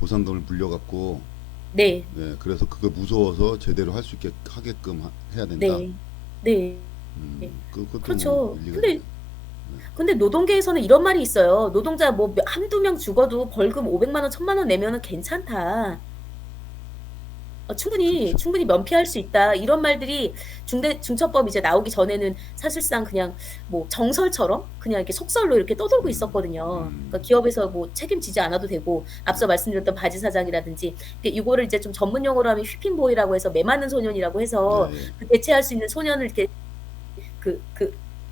보상금을 물려갖고 네. 네, 그래서 그거 무서워서 제대로 할 수 있게 하게끔 해야 된다. 네. 네. 그것도 뭐 그렇죠. 일리가 근데 있네. 네. 근데 노동계에서는 이런 말이 있어요. 노동자 뭐 한두 명 죽어도 벌금 500만 원, 1000만 원 내면은 괜찮다. 그렇죠. 충분히 면피할 수 있다. 이런 말들이 중처법 이제 나오기 전에는 사실상 그냥 뭐 정설처럼 그냥 이렇게 속설로 이렇게 떠돌고 음, 있었거든요. 그러니까 음, 기업에서 뭐 책임지지 않아도 되고 앞서 말씀드렸던 바지 사장이라든지 이거를 이제 좀 전문 용어로 하면 휘핑보이라고 해서 매 맞는 소년이라고 예, 해서 예. 그 대체할 수 있는 소년을 이렇게 그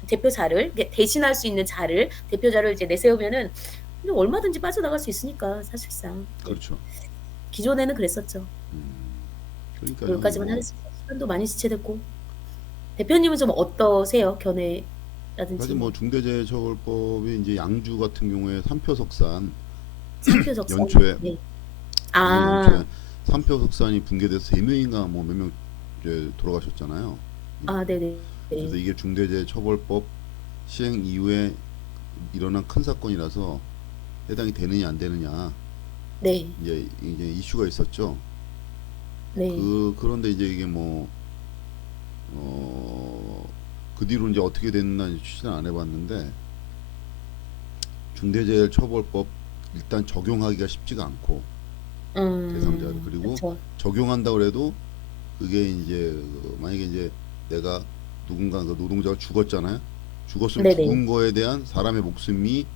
대표자를 대신할 수 있는 자를 대표자를 이제 내세우면은 그냥 얼마든지 빠져나갈 수 있으니까 사실상 네. 그렇죠. 기존에는 그랬었죠. 음, 그러니까요. 여기까지만 뭐 하겠습니다. 시간도 많이 지체됐고 대표님은 좀 어떠세요? 사실 견해라든지 뭐 뭐 중대재해처벌법이 이제 양주 같은 경우에 삼표석산 상표적선 연초에 네. 작년 아, 연초에 삼표석산이 붕괴돼서 세 명인가 뭐 몇 명 이제 돌아가셨잖아요. 아, 네네. 그래서 네. 이게 중대재해처벌법 시행 이후에 일어난 큰 사건이라서 해당이 되느냐 안 되느냐 네. 이제 이슈가 있었죠. 네. 그런데 이제 이게 그 뒤로 이제 어떻게 됐나 취재는 안 해봤는데 중대재해처벌법 일단 적용하기가 쉽지가 않고 대상자를 그리고 그쵸. 적용한다 그래도 그게 이제 만약에 이제 내가 누군가 그 노동자가 죽었잖아요. 죽었으면 네네. 죽은 거에 대한 사람의 목숨이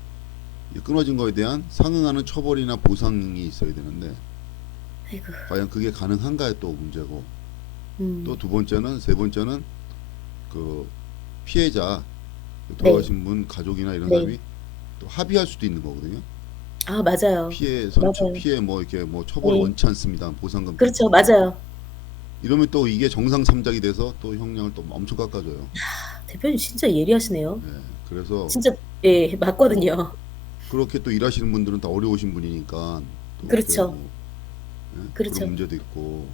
끊어진 거에 대한 상응하는 처벌이나 보상이 있어야 되는데 아이고. 과연 그게 가능한가에 또 문제고 또 음. 두 번째는 세 번째는 그 피해자 네. 돌아가신 분 가족이나 이런 네. 사람이 또 합의할 수도 있는 거거든요. 아, 맞아요. 맞아요. 피해 뭐 이렇게 뭐 처벌을 네. 원치 않습니다. 보상금 그렇죠. 드리고 맞아요. 이러면 또 이게 정상 참작이 돼서 또 형량을 또 엄청 깎아줘요. 대표님 진짜 예리하시네요. 예, 그래서 진짜 예, 맞거든요. 그렇게 또 일하시는 분들은 다 어려우신 분이니까 또 그게 그렇죠. 뭐 그런 그렇죠. 문제도 있고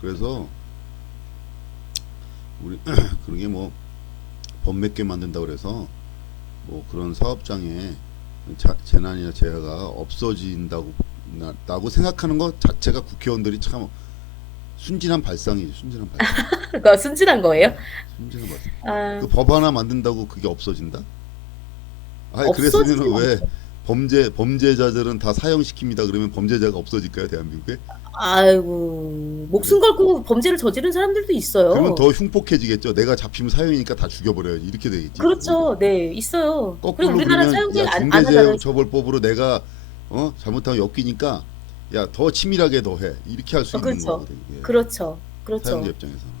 그래서 우리 그런 게 뭐 법 몇 개 만든다 그래서 뭐 그런 사업장에 재난이나 재해가 없어진다고 라고 생각하는 것 자체가 국회의원들이 참 순진한 발상이죠. 순진한 발상. 그거 순진한 거예요? 순진한 발상. 아, 그 법 하나 만든다고 그게 없어진다? 아니 그랬으면 없어지진 왜 않죠. 범죄자들은 다 사형시킵니다. 그러면 범죄자가 없어질까요, 대한민국에? 아이고, 목숨 걸고 범죄를 저지른 사람들도 그러면 있어요. 더 흉폭해지겠죠. 내가 잡히면 사형이니까 다 죽여버려야지. 이렇게 되겠지. 오히려. 그렇죠. 네, 있어요. 그리고 거꾸로 우리나라 그러면 사형제를 야 안 하잖아요. 중대재해처벌법으로 내가 잘못하면 엮이니까 야 더 치밀하게 더 해. 이렇게 할 수 있는 그렇죠. 거거든. 이게. 그렇죠. 사용자 그렇죠. 입장에서는.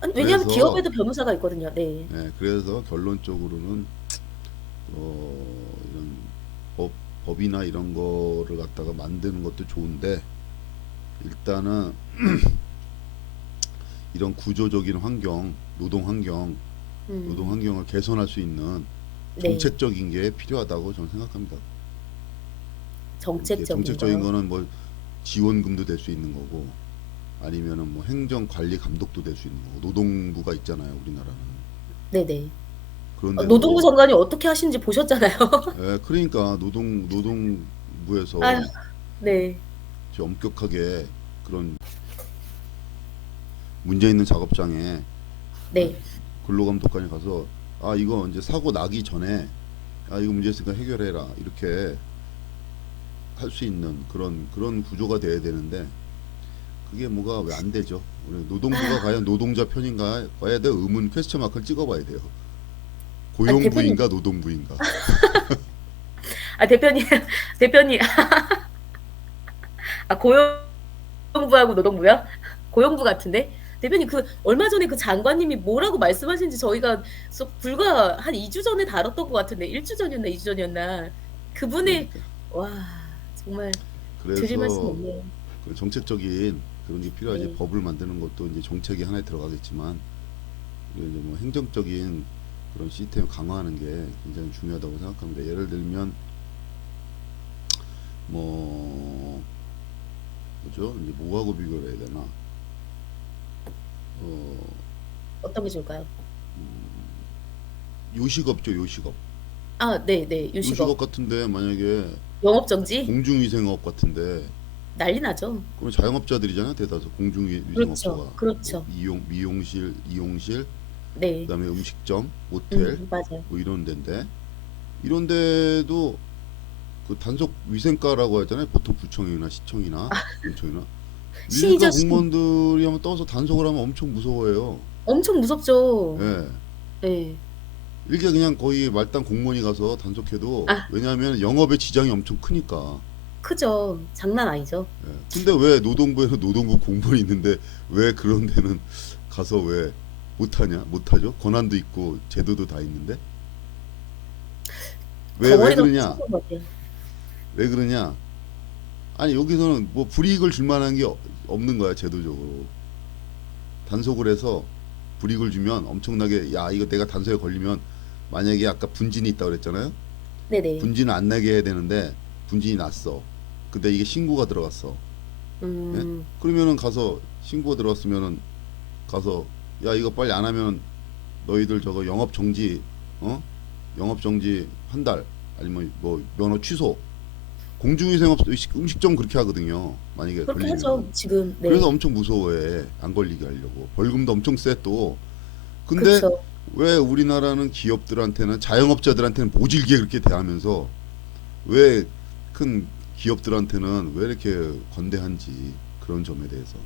아니, 왜냐하면 그래서 기업에도 변호사가 있거든요. 네. 그래서 결론적으로는 이런 법이나 이런 거를 갖다가 만드는 것도 좋은데 일단은 이런 구조적인 환경, 노동 음, 환경을 개선할 수 있는 네. 정책적인 게 필요하다고 저는 생각합니다. 이게 정책적인 정책적인 거요. 거는 뭐 지원금도 될 수 있는 거고 아니면은 뭐 행정 관리 감독도 될 수 있는 거고 노동부가 있잖아요, 우리나라는. 네네. 그런 노동부 데서 장관이 어떻게 하시는지 보셨잖아요. 그러니까 노동부에서 아유, 네. 좀 엄격하게 그런 문제 있는 작업장에 어? 네. 근로감독관이 가서 아 이거 이제 사고 나기 전에 아 이거 문제 있으니까 해결해라 이렇게 할 수 있는 그런 구조가 돼야 되는데 그게 뭐가 왜 안 되죠? 우리 노동부가 과연 노동자 편인가에 대해 의문 퀘스천 마크를 찍어봐야 돼요. 아, 대표님. 고용부인가 노동부인가? 아, 대표님. 대표님. 아, 고용부하고 노동부요? 고용부 같은데? 대표님 그 얼마 전에 그 장관님이 뭐라고 말씀하신지 저희가 불과 한 2주 전에 다뤘던 것 같은데 1주 전이었나 2주 전이었나 그분의 그러니까 와 정말 드릴 말씀 그래서 없네요. 그 정책적인 그런 게 필요하지. 네. 법을 만드는 것도 이제 정책이 하나에 들어가겠지만 이제 뭐 행정적인 그런 시스템을 강화하는 게 굉장히 중요하다고 생각합니다. 예를 들면 뭐 뭐죠? 이제 뭐하고 비교를 해야 되나? 어, 어떤 게 좋을까요? 요식업죠, 요식업. 아, 네네. 요식업 요식업. 같은데 만약에 영업정지? 공중위생업 같은데 난리 나죠. 그럼 자영업자들이잖아요, 대다수 그렇죠. 공중위생업소가. 뭐 그렇죠. 미용실, 네. 그다음에 음식점, 모텔 맞아요. 뭐 이런 데인데 이런 데도 그 단속 위생과라고 하잖아요. 보통 구청이나 시청이나 군청이나 위생과 신이죠, 신. 공무원들이 한번 떠서 단속을 하면 엄청 무서워해요. 엄청 무섭죠. 예. 네. 이게 그냥 거의 말단 공무원이 가서 단속해도 아, 왜냐하면 영업에 지장이 엄청 크니까. 크죠. 장난 아니죠. 예. 근데 왜 노동부에는 노동부 공무원이 있는데 왜 그런 데는 가서 왜 못하냐? 못하죠? 권한도 있고 제도도 다 있는데 왜 덩어리가 그러냐? 커진 것 같아요. 왜 그러냐? 아니 여기서는 뭐 불이익을 줄 만한 게 없는 거야 제도적으로. 단속을 해서 불이익을 주면 엄청나게 야 이거 내가 단속에 걸리면 만약에 아까 분진이 있다고 그랬잖아요. 네네. 분진을 안 나게 해야 되는데 분진이 났어. 근데 이게 신고가 들어갔어. 예? 음, 그러면은 가서 신고가 들어갔으면은 가서 야 이거 빨리 안 하면 너희들 저거 영업 정지 어? 영업 정지 한 달 아니면 뭐 면허 취소. 공중위생업 음식점 그렇게 하거든요. 만약에 그렇게 걸리면은. 하죠. 지금, 그래서 네. 엄청 무서워해. 안 걸리게 하려고. 벌금도 엄청 세 또. 근데 그쵸. 왜 우리나라는 기업들한테는 자영업자들한테는 모질게 그렇게 대하면서 왜 큰 기업들한테는 왜 이렇게 관대한지 그런 점에 대해서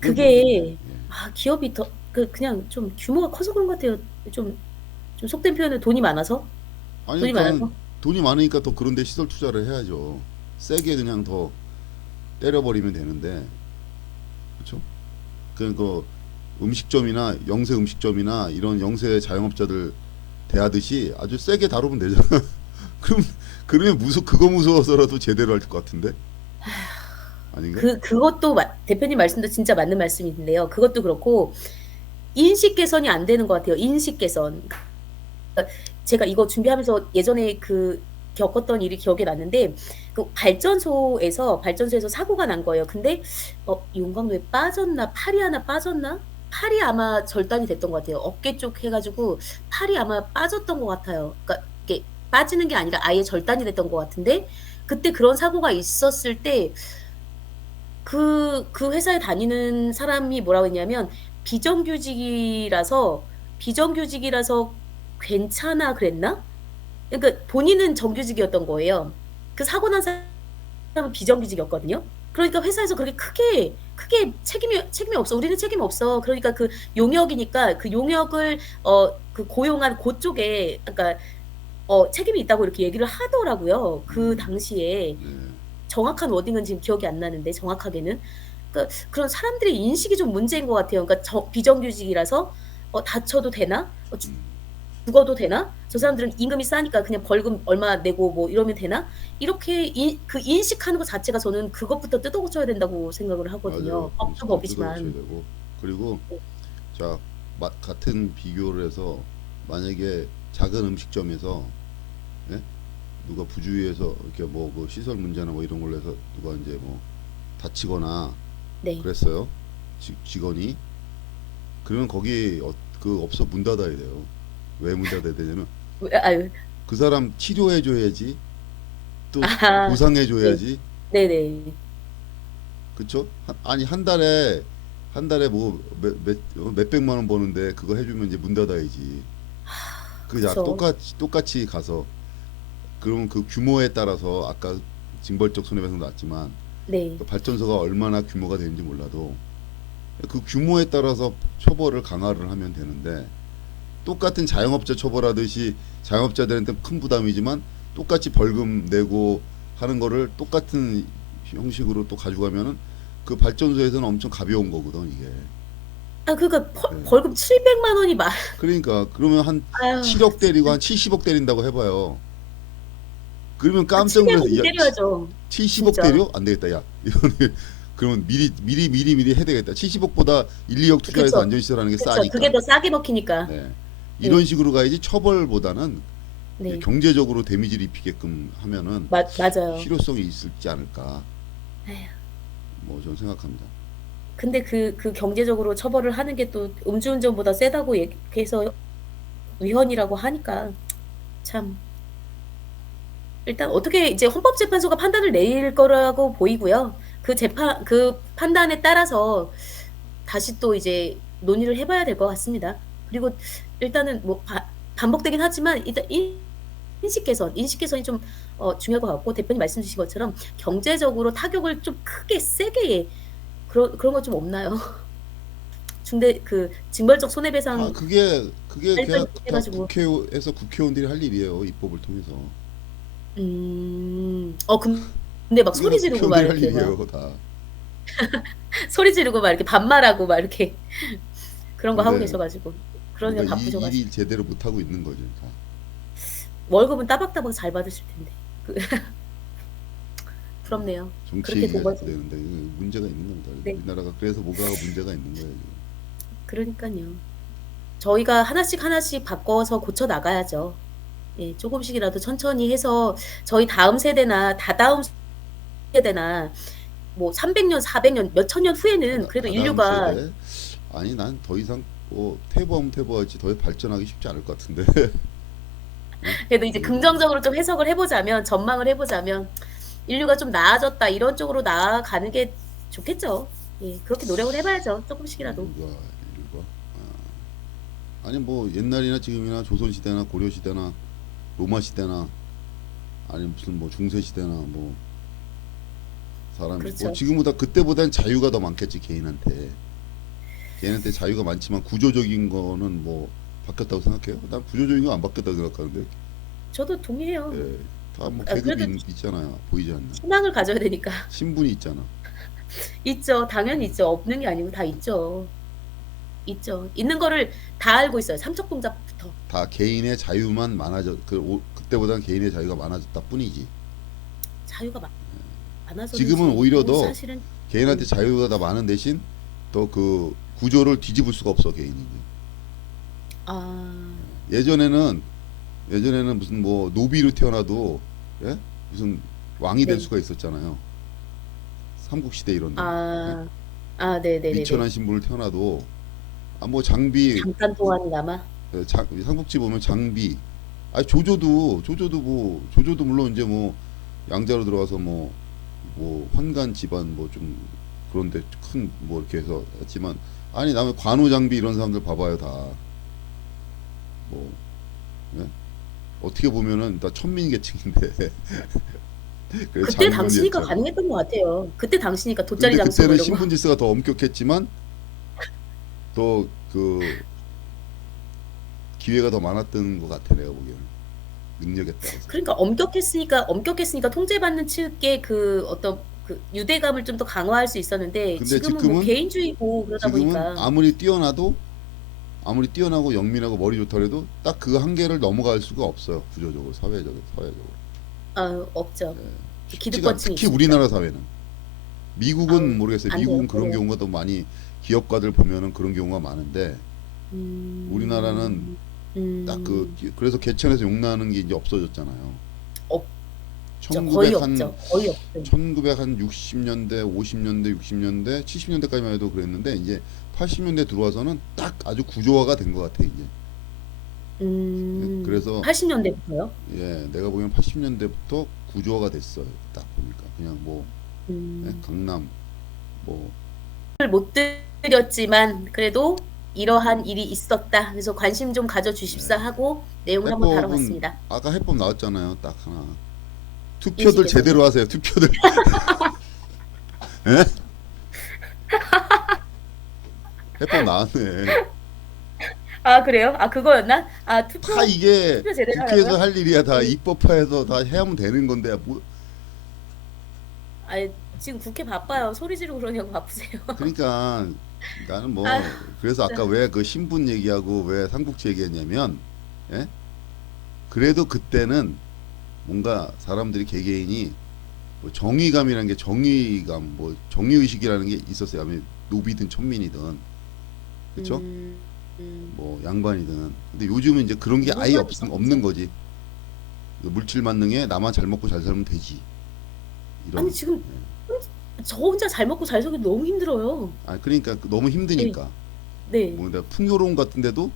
그게 문제입니다. 그게, 예. 아, 기업이 그냥 좀 규모가 커서 그런 것 같아요. 좀, 좀 속된 표현은 돈이 많아서? 아니 돈이 그러니까 많아서? 돈이 많으니까 더 그런 데 시설 투자를 해야죠. 세게 그냥 더 때려버리면 되는데 그렇죠? 그러니까 음식점이나 영세 음식점이나 이런 영세 자영업자들 대하듯이 아주 세게 다루면 되잖아. 그럼 그러면 그거 무서워서라도 제대로 할 것 같은데 아닌가? 그것도 대표님 말씀도 진짜 맞는 말씀인데요. 그것도 그렇고, 인식 개선이 안 되는 것 같아요. 인식 개선. 제가 이거 준비하면서 예전에 겪었던 일이 기억이 났는데, 발전소에서 사고가 난 거예요. 근데, 용광로에 빠졌나? 팔이 하나 빠졌나? 팔이 아마 절단이 됐던 것 같아요. 어깨 쪽 해가지고, 팔이 아마 빠졌던 것 같아요. 그러니까, 이게 빠지는 게 아니라 아예 절단이 됐던 것 같은데, 그때 그런 사고가 있었을 때, 그 회사에 다니는 사람이 뭐라고 했냐면 비정규직이라서 비정규직이라서 괜찮아 그랬나? 그러니까 본인은 정규직이었던 거예요. 그 사고 난 사람은 비정규직이었거든요. 그러니까 회사에서 그렇게 크게 책임이 없어. 우리는 책임 없어. 그러니까 그 용역이니까 그 용역을 그 고용한 그쪽에 그러니까 책임이 있다고 이렇게 얘기를 하더라고요. 그 당시에. 네. 정확한 워딩은 지금 기억이 안 나는데 정확하게는 그러니까 그런 사람들의 인식이 좀 문제인 것 같아요. 그러니까 비정규직이라서 다쳐도 되나? 죽어도 되나? 저 사람들은 임금이 싸니까 그냥 벌금 얼마 내고 뭐 이러면 되나? 이렇게 그 인식하는 것 자체가 저는 그것부터 뜯어고쳐야 된다고 생각을 하거든요. 맞아요. 법도 음식점 뜯어고쳐야 법이지만. 되고 그리고 네. 자 같은 비교를 해서 만약에 작은 음식점에서 예? 누가 부주의해서 이렇게 뭐 그 시설 문제나 뭐 이런 걸로 해서 누가 이제 뭐 다치거나 네. 그랬어요. 직원이 그러면 거기 그 업소 문 닫아야 돼요. 왜 문 닫아야 되냐면 아유. 그 사람 치료해 줘야지 또 아, 보상해 네. 줘야지 네네. 그쵸? 아니 한 달에 뭐 몇백만 원 버는데 그거 해주면 이제 문 닫아야지. 그자 그쵸. 똑같이 가서 그러면 그 규모에 따라서 아까 징벌적 손해배상 났지만 네. 그 발전소가 얼마나 규모가 되는지 몰라도 그 규모에 따라서 처벌을 강화를 하면 되는데 똑같은 자영업자 처벌하듯이 자영업자들한테 큰 부담이지만 똑같이 벌금 내고 하는 거를 똑같은 형식으로 또 가져가면은 그 발전소에서는 엄청 가벼운 거거든 이게. 아 그러니까 예. 벌금 700만 원이 말 그러니까 그러면 한 아유 7억 때리고 한 70억 때린다고 해봐요. 그러면 아 깜짝 놀라서 700억은 야, 때려야죠. 70억 진짜. 때려? 안 되겠다. 야, 이거는 그러면 미리 해야 되겠다. 70억보다 1, 2억 투자해서 그쵸. 안전시설하는 게 그쵸. 그게 싸니까. 더 싸게 먹히니까. 네. 이런 네. 식으로 가야지 처벌보다는 네. 경제적으로 데미지를 입히게끔 하면은 맞아요. 실효성이 있을지 않을까. 에휴. 뭐 저는 생각합니다. 근데 그 경제적으로 처벌을 하는 게 또 음주운전보다 세다고 얘기해서 위헌이라고 하니까 참 일단 어떻게 이제 헌법재판소가 판단을 내릴 거라고 보이고요. 그 판단에 따라서 다시 또 이제 논의를 해봐야 될 것 같습니다. 그리고 일단은 뭐 반복되긴 하지만 일단 인식 개선이 좀 중요할 것 같고 대표님 말씀 주신 것처럼 경제적으로 타격을 좀 크게 세게 그런 거 좀 없나요? 중대 그 징벌적 아, 손해배상 그게 그냥 다 해가지고 국회에서 국회의원들이 할 일이에요. 입법을 통해서. 근데 막 그게 다 소리 지르고 막 국회의원들이 할 이렇게 막 일이에요, 다. 소리 지르고 막 이렇게 반말하고 막 이렇게 그런 거 하고 근데 계셔가지고 그러니까 그러니까 바쁘셔가지고 일이 제대로 못 하고 있는 거죠, 다. 월급은 따박따박 잘 받으실 텐데 그, 부럽네요. 정치 그렇게 얘기가 돈 벌. 자꾸 되는데 이거 문제가 있는 겁니다. 네, 우리나라가 그래서 뭐가 문제가 있는 거예요, 지금. 그러니까요. 저희가 하나씩 바꿔서 고쳐 나가야죠. 예, 조금씩이라도 천천히 해서 저희 다음 세대나 다다음 세대나 뭐 300년, 400년, 몇천 년 후에는 그래도 다다음 인류가 세대? 아니, 난 더 이상 뭐 퇴보하지 더 발전하기 쉽지 않을 것 같은데. 응? 그래도 이제 그래서 긍정적으로 좀 해석을 해보자면 전망을 해보자면 인류가 좀 나아졌다 이런 쪽으로 나아가는 게 좋겠죠. 예, 그렇게 노력을 해봐야죠. 조금씩이라도. 인류가 아니 뭐 옛날이나 지금이나 조선 시대나 고려 시대나 로마 시대나 아니 무슨 뭐 중세 시대나 뭐 사람이 뭐 그렇죠. 지금보다 그때보단 자유가 더 많겠지 개인한테 자유가 많지만 구조적인 거는 뭐 바뀌었다고 생각해요? 난 구조적인 거 안 바뀌었다고 생각하는데. 저도 동의해요. 예, 다 뭐 그래도 계급이 있잖아요. 보이지 않는 희망을 가져야 되니까. 신분이 있잖아. 있죠. 당연히 있죠. 없는 게 아니고 다 있죠. 있죠. 있는 거를 다 알고 있어요. 삼척 동작부터. 다 개인의 자유만 그때보다는 개인의 자유가 많아졌다 뿐이지. 자유가 지금은 많아서는지 오히려 뭐 더 사실은 개인한테 음, 자유가 더 많은 대신 더 그 구조를 뒤집을 수가 없어 개인이. 아, 예전에는 무슨 뭐 노비로 태어나도 예? 무슨 왕이 될 네. 수가 있었잖아요. 삼국시대 이런데 예? 아, 네네네네. 미천한 신분을 태어나도 뭐 장비 잠깐 동안이나마. 삼국지 보면 장비 조조도 물론 이제 뭐 양자로 들어가서 뭐 환관 집안 뭐 좀 그런데 큰 뭐 이렇게 해서 했지만 아니 남의 관우 장비 이런 사람들 봐봐요 다 뭐 예? 어떻게 보면은 다 천민계층인데 그래서 그때 당시니까 장군이었잖아. 가능했던 것 같아요. 그때 당시니까 돗자리 근데 장수 뭐 그때는 이런 거. 신분 질서가 더 엄격했지만 또 그 기회가 더 많았던 것 같아 내가 보기에는 능력에 따라서. 그러니까 엄격했으니까 통제받는 측의 그 어떤 그 유대감을 좀 더 강화할 수 있었는데 근데 지금은 뭐 개인주의고 그러다 지금은 보니까 아무리 뛰어나고 영민하고 머리 좋다 해도 딱 그 한계를 넘어갈 수가 없어요. 구조적으로 사회적으로. 없죠. 쉽지가 기득권층이 특히 있으니까. 우리나라 사회는 미국은 모르겠어요. 안 돼요. 미국은 그런 어려워. 경우가 더 많이 기업가들 보면은 그런 경우가 많은데 우리나라는 음, 딱 음, 그래서 개천에서 욕나는 게 이제 없어졌잖아요. 없죠. 거의 1900 한 없죠. 거의 없죠. 60년대, 50년대, 60년대, 70년대까지만 해도 그랬는데 이제 80년대 들어와서는 딱 아주 구조화가 된 것 같아 이제. 그래서 80년대부터요? 예, 내가 보기엔 80년대부터 구조화가 됐어요. 딱 보니까 그냥 뭐 예, 음, 강남 뭐 못 드렸지만 그래도 이러한 일이 있었다. 그래서 관심 좀 가져주십사 하고 내용을 한번 해법은 다뤄봤습니다. 아까 해법 나왔잖아요. 딱 하나. 인식 투표들 개선이요. 제대로 하세요. 투표들. 예? 해법 나왔네. 아, 그래요? 아, 그거였나? 아, 다 이게 투표 제대로 국회에서 하라고요? 할 일이야. 다 음. 입법화해서 다 해야만 되는 건데 뭐 아, 지금 국회 바빠요. 소리 지르고 그러냐고 바쁘세요. 그러니까 나는 아, 뭐 그래서 아까 진짜. 왜 그 신분 얘기하고 왜 삼국지 얘기했냐면, 예? 그래도 그때는 뭔가 사람들이 개개인이 뭐 정의감이라는 게 정의감, 뭐 정의의식이라는 게 있었어요. 아니 노비든 천민이든, 그렇죠? 음, 음, 뭐 양반이든. 근데 요즘은 이제 그런 게 아예 누군가는 없는 있었겠죠. 거지. 물질 만능에 나만 잘 먹고 잘 살면 되지. 아니, 이런. 지금 예. 저 혼자 잘 먹고 잘 살기 너무 힘들어요. 아 그러니까 너무 네, 힘드니까. 네, 뭐 내가 풍요로움 같은 데도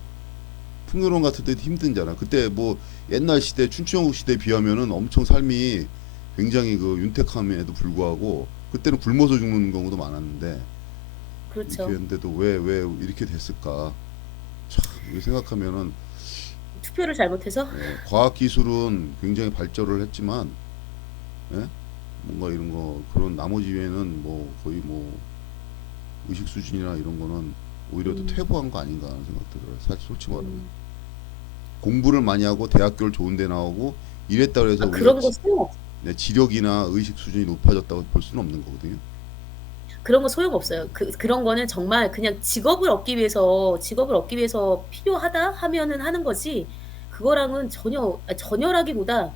힘든잖아. 그때 뭐 옛날 시대 춘추전국 시대에 비하면은 엄청 삶이 굉장히 그 윤택함에도 불구하고 그때는 굶어서 죽는 경우도 많았는데 이렇게 그렇죠. 했는데도 왜 이렇게 됐을까? 참 이거 생각하면은 투표를 잘못해서. 과학 기술은 굉장히 발전을 했지만, 예? 뭔가 이런 거 그런 나머지 외에는 뭐 거의 뭐 의식 수준이나 이런 거는 오히려 더 음, 퇴보한 거 아닌가 하는 생각도 들어요. 사실 솔직히 말하면 음. 공부를 많이 하고 대학교를 좋은 데 나오고 이랬다 그래서 아, 우리가 그런 거 소용없, 네, 지력이나 의식 수준이 높아졌다고 볼 수는 없는 거거든요. 그런 거 소용없어요. 그런 거는 정말 그냥 직업을 얻기 위해서 필요하다 하면은 하는 거지, 그거랑은 전혀라기보다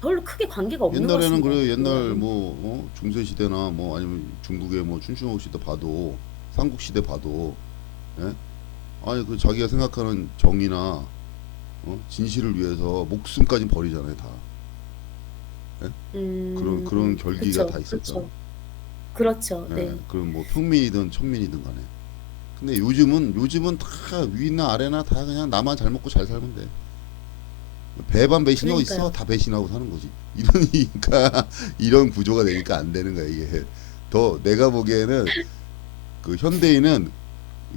별로 크게 관계가 없는 것 옛날에는 같습니다. 그래 옛날 그거랑은. 뭐 중세 시대나 뭐 아니면 중국의 뭐 춘추전국 시대 봐도 삼국 시대 봐도, 예? 아니 그 자기가 생각하는 정의나 진실을 위해서 목숨까지 버리잖아요 다. 예? 그런 결기가 다 그쵸, 있었잖아. 그렇죠. 그렇죠. 예, 네. 그럼 뭐 평민이든 천민이든 간에. 근데 요즘은 다 위나 아래나 다 그냥 나만 잘 먹고 잘 살면 돼. 배반 배신이 어디 있어? 그러니까요. 다 배신하고 사는 거지. 이러니까 이런 구조가 되니까 안 되는 거야 이게. 더 내가 보기에는 그 현대인은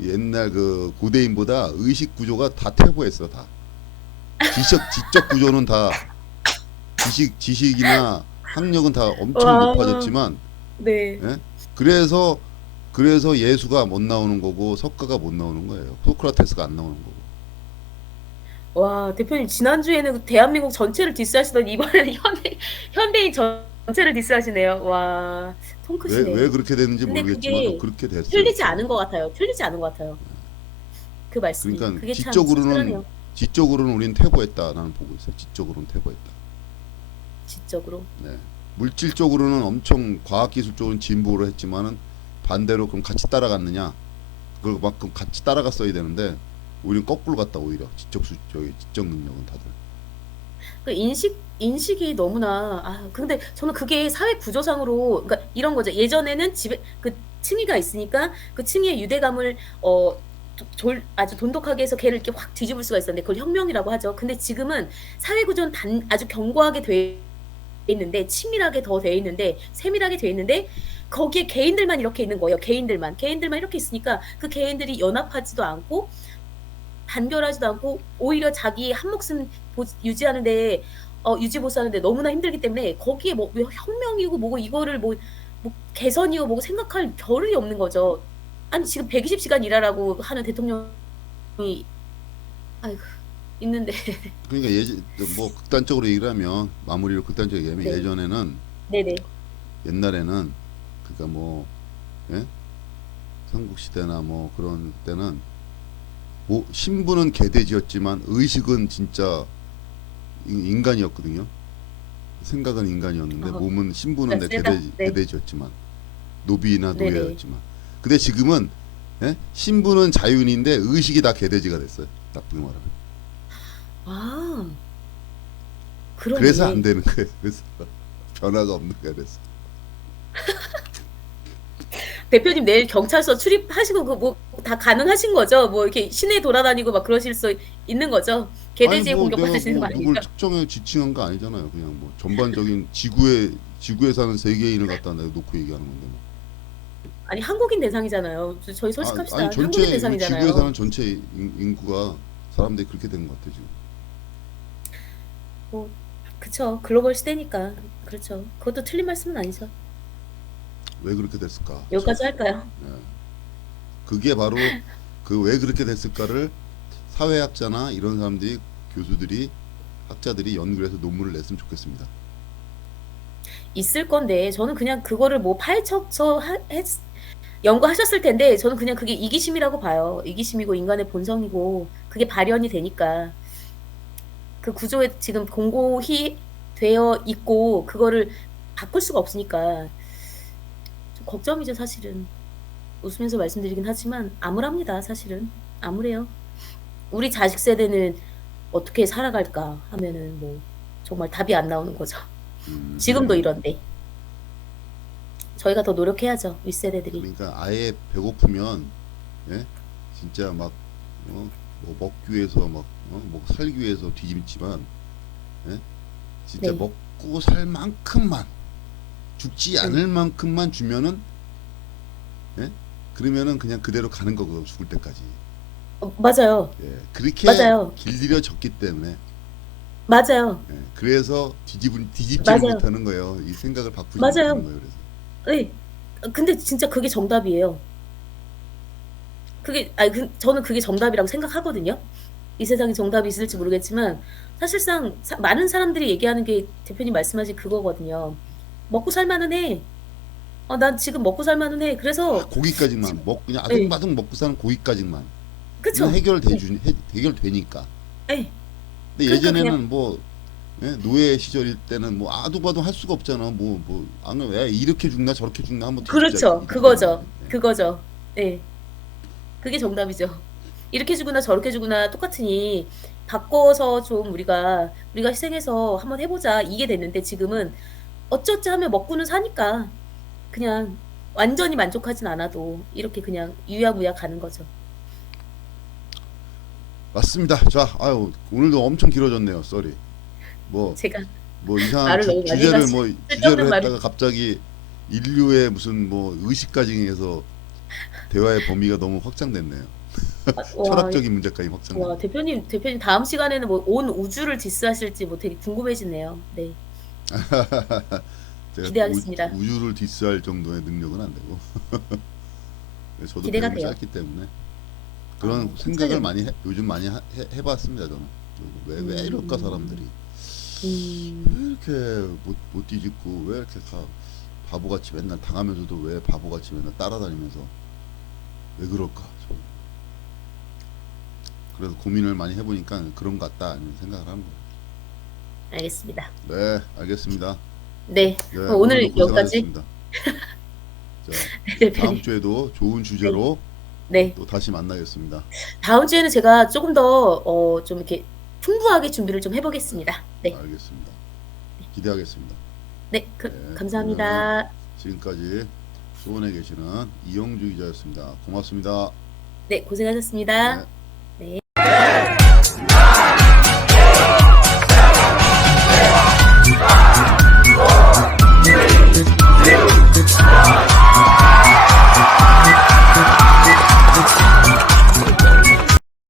옛날 그 고대인보다 의식 구조가 다 퇴보했어 다. 지적 구조는 다 지식이나 학력은 다 엄청 와, 높아졌지만, 네. 예? 그래서 그래서 예수가 못 나오는 거고 석가가 못 나오는 거예요. 소크라테스가 안 나오는 거고. 와, 대표님 지난주에는 대한민국 전체를 디스하시더니 이번에는 현대인 전체를 디스하시네요. 와, 통 왜 크시네. 그렇게 됐는지 근데 모르겠지만 그게 그렇게 됐어요 틀리지 지금. 않은 것 같아요. 틀리지 않은 것 같아요. 그 말씀이. 그러니까 그게 참 씁쓸하네요. 지적으로는 우리는 퇴보했다 나는 보고 있어요. 지적으로는 퇴보했다. 지적으로. 네. 물질적으로는 엄청 과학기술적으로는 진보를 했지만은 반대로 그럼 같이 따라갔느냐? 그걸 만큼 같이 따라갔어야 되는데 우리는 거꾸로 갔다 오히려 지적 능력은 다들. 그 인식이 너무나, 근데 저는 그게 사회 구조상으로, 그러니까 이런 거죠. 예전에는 집에 그 층위가 있으니까 그 층위의 유대감을 아주 돈독하게 해서 걔를 이렇게 확 뒤집을 수가 있었는데 그걸 혁명이라고 하죠. 근데 지금은 사회 구조는 아주 견고하게 돼 있는데, 치밀하게 더 돼 있는데, 세밀하게 돼 있는데, 거기에 개인들만 이렇게 있는 거예요. 개인들만 이렇게 있으니까 그 개인들이 연합하지도 않고 단결하지도 않고 오히려 자기 한 목숨 유지하는데, 유지보수하는데 너무나 힘들기 때문에 거기에 뭐 혁명이고 뭐고 이거를 뭐 개선이고 뭐고 생각할 겨를이 없는 거죠. 아니 지금 120시간 일하라고 하는 대통령이, 아이고, 있는데. 그러니까 뭐 극단적으로 얘기를 하면 마무리로 극단적으로 얘기하면 네, 예전에는 네네. 옛날에는 그러니까 뭐, 예? 삼국 시대나 뭐 그런 때는 뭐 신분은 개돼지였지만 의식은 진짜 인간이었거든요. 생각은 인간이었는데 어, 몸은 신분은 진짜 세다. 네, 개돼지였지만 노비나 네네. 노예였지만. 근데 지금은, 예? 신분은 자유인인데 의식이 다 개돼지가 됐어요. 나쁘게 말하면. 아, 그래서 안 그러네. 되는 거예요. 그래서 변화가 없는 거예요. 그래서. 대표님 내일 경찰서 출입하시고 그 뭐 다 가능하신 거죠? 뭐 이렇게 시내 돌아다니고 막 그러실 수 있는 거죠? 아니 개돼지에 뭐 내가 공격받으시는 거 뭐 누굴 아니죠? 특정해 지칭한 거 아니잖아요. 그냥 뭐 전반적인 지구에 사는 세계인을 갖다 내가 놓고 얘기하는 건데 뭐. 아니, 한국인 대상이잖아요. 저희 아니 솔직합시다. 한국인 전체 우리 지구에 대상이잖아요. 사는 전체 인구가 사람들이 그렇게 된 것 같아 지금. 뭐, 그쵸. 글로벌 시대니까. 그렇죠. 그것도 틀린 말씀은 아니죠. 왜 그렇게 됐을까? 참. 여기까지 할까요? 예. 그게 바로 그 왜 그렇게 됐을까를 사회학자나 이런 사람들이 교수들이 학자들이 연구해서 논문을 냈으면 좋겠습니다. 있을 건데, 저는 그냥 그거를 뭐 파헤쳐서 연구하셨을 텐데 저는 그냥 그게 이기심이라고 봐요. 이기심이고 인간의 본성이고 그게 발현이 되니까. 그 구조에 지금 공고히 되어 있고 그거를 바꿀 수가 없으니까 좀 걱정이죠 사실은. 웃으면서 말씀드리긴 하지만 암울합니다 사실은. 암울해요. 우리 자식 세대는 어떻게 살아갈까 하면은 뭐 정말 답이 안 나오는 거죠. 지금도 이런데. 저희가 더 노력해야죠 윗세대들이. 그러니까 아예 배고프면 예? 진짜 막 뭐 먹기 위해서 막 뭐 살기 위해서 뒤집지만 예? 진짜 네. 먹고 살 만큼만 죽지 않을 만큼만 주면은 예? 그러면은 그냥 그대로 가는 거거든 죽을 때까지. 맞아요. 예, 그렇게 맞아요. 길들여졌기 때문에 맞아요. 예, 그래서 뒤집지를 맞아요. 못하는 거예요. 이 생각을 바꾸지 못하는 맞아요. 거예요. 그래서 예. 근데 진짜 그게 정답이에요. 그게 아니 저는 그게 정답이라고 생각하거든요. 이 세상에 정답이 있을지 모르겠지만 사실상 많은 사람들이 얘기하는 게 대표님 말씀하신 그거거든요. 먹고 살만은 해. 난 지금 먹고 살만은 해. 그래서 고기까지만 먹 그냥 예. 아등바등 먹고 사는 고기까지만 이건 그쵸. 해결되니까. 예. 근데 그러니까 그냥 예전에는 뭐 예? 노예 시절일 때는 뭐 아두바두 할 수가 없잖아. 아는 왜 이렇게 죽나 저렇게 죽나 한번 뒤집자 그렇죠. 이렇게 되는 거지. 그거죠. 그거죠. 예. 그게 정답이죠. 이렇게 주구나 저렇게 주구나 똑같으니 바꿔서 좀 우리가 희생해서 한번 해 보자 이게 됐는데 지금은 어쩌지 하면 먹고는 사니까 그냥 완전히 만족하진 않아도 이렇게 그냥 유야무야 가는 거죠. 맞습니다. 자, 아유 오늘도 엄청 길어졌네요. 쏘리. 뭐 제가 이상한 말을 너무 많이 해 주제를 가지고 쓸데없는 주제를 말을 했다가 갑자기 인류의 무슨 뭐 의식까지 해서 대화의 범위가 너무 확장됐네요. 와 철학적인 문제까지 확장됐네요. 대표님 다음 시간에는 뭐 온 우주를 디스하실지 뭐 되게 궁금해지네요. 네. 제가 기대하겠습니다. 우주를 디스할 정도의 능력은 안 되고 저도 기대가 배움이 돼요. 짧기 때문에 그런 생각을 괜찮아요. 많이 요즘 많이 해봤습니다. 저는 왜 이럴까 사람들이 왜 음. 이렇게 못 뒤집고 왜 이렇게 바보같이 맨날 당하면서도 왜 바보같이 맨날 따라다니면서 왜 그럴까. 그래서 고민을 많이 해보니까 그런 것 같다 이런 생각을 하는 거예요. 알겠습니다. 네, 알겠습니다. 네. 네, 그럼 오늘도 오늘 여기까지. 고생하셨습니다. 자, 네, 다음 대표님. 주에도 좋은 네. 주제로 네. 또 다시 만나겠습니다. 다음 주에는 제가 조금 더 좀 이렇게 풍부하게 준비를 좀 해보겠습니다. 네. 알겠습니다. 기대하겠습니다. 네. 네, 그러면은 감사합니다. 지금까지 수원에 계시는 이영주 기자였습니다. 고맙습니다. 네. 고생하셨습니다. 네. 네.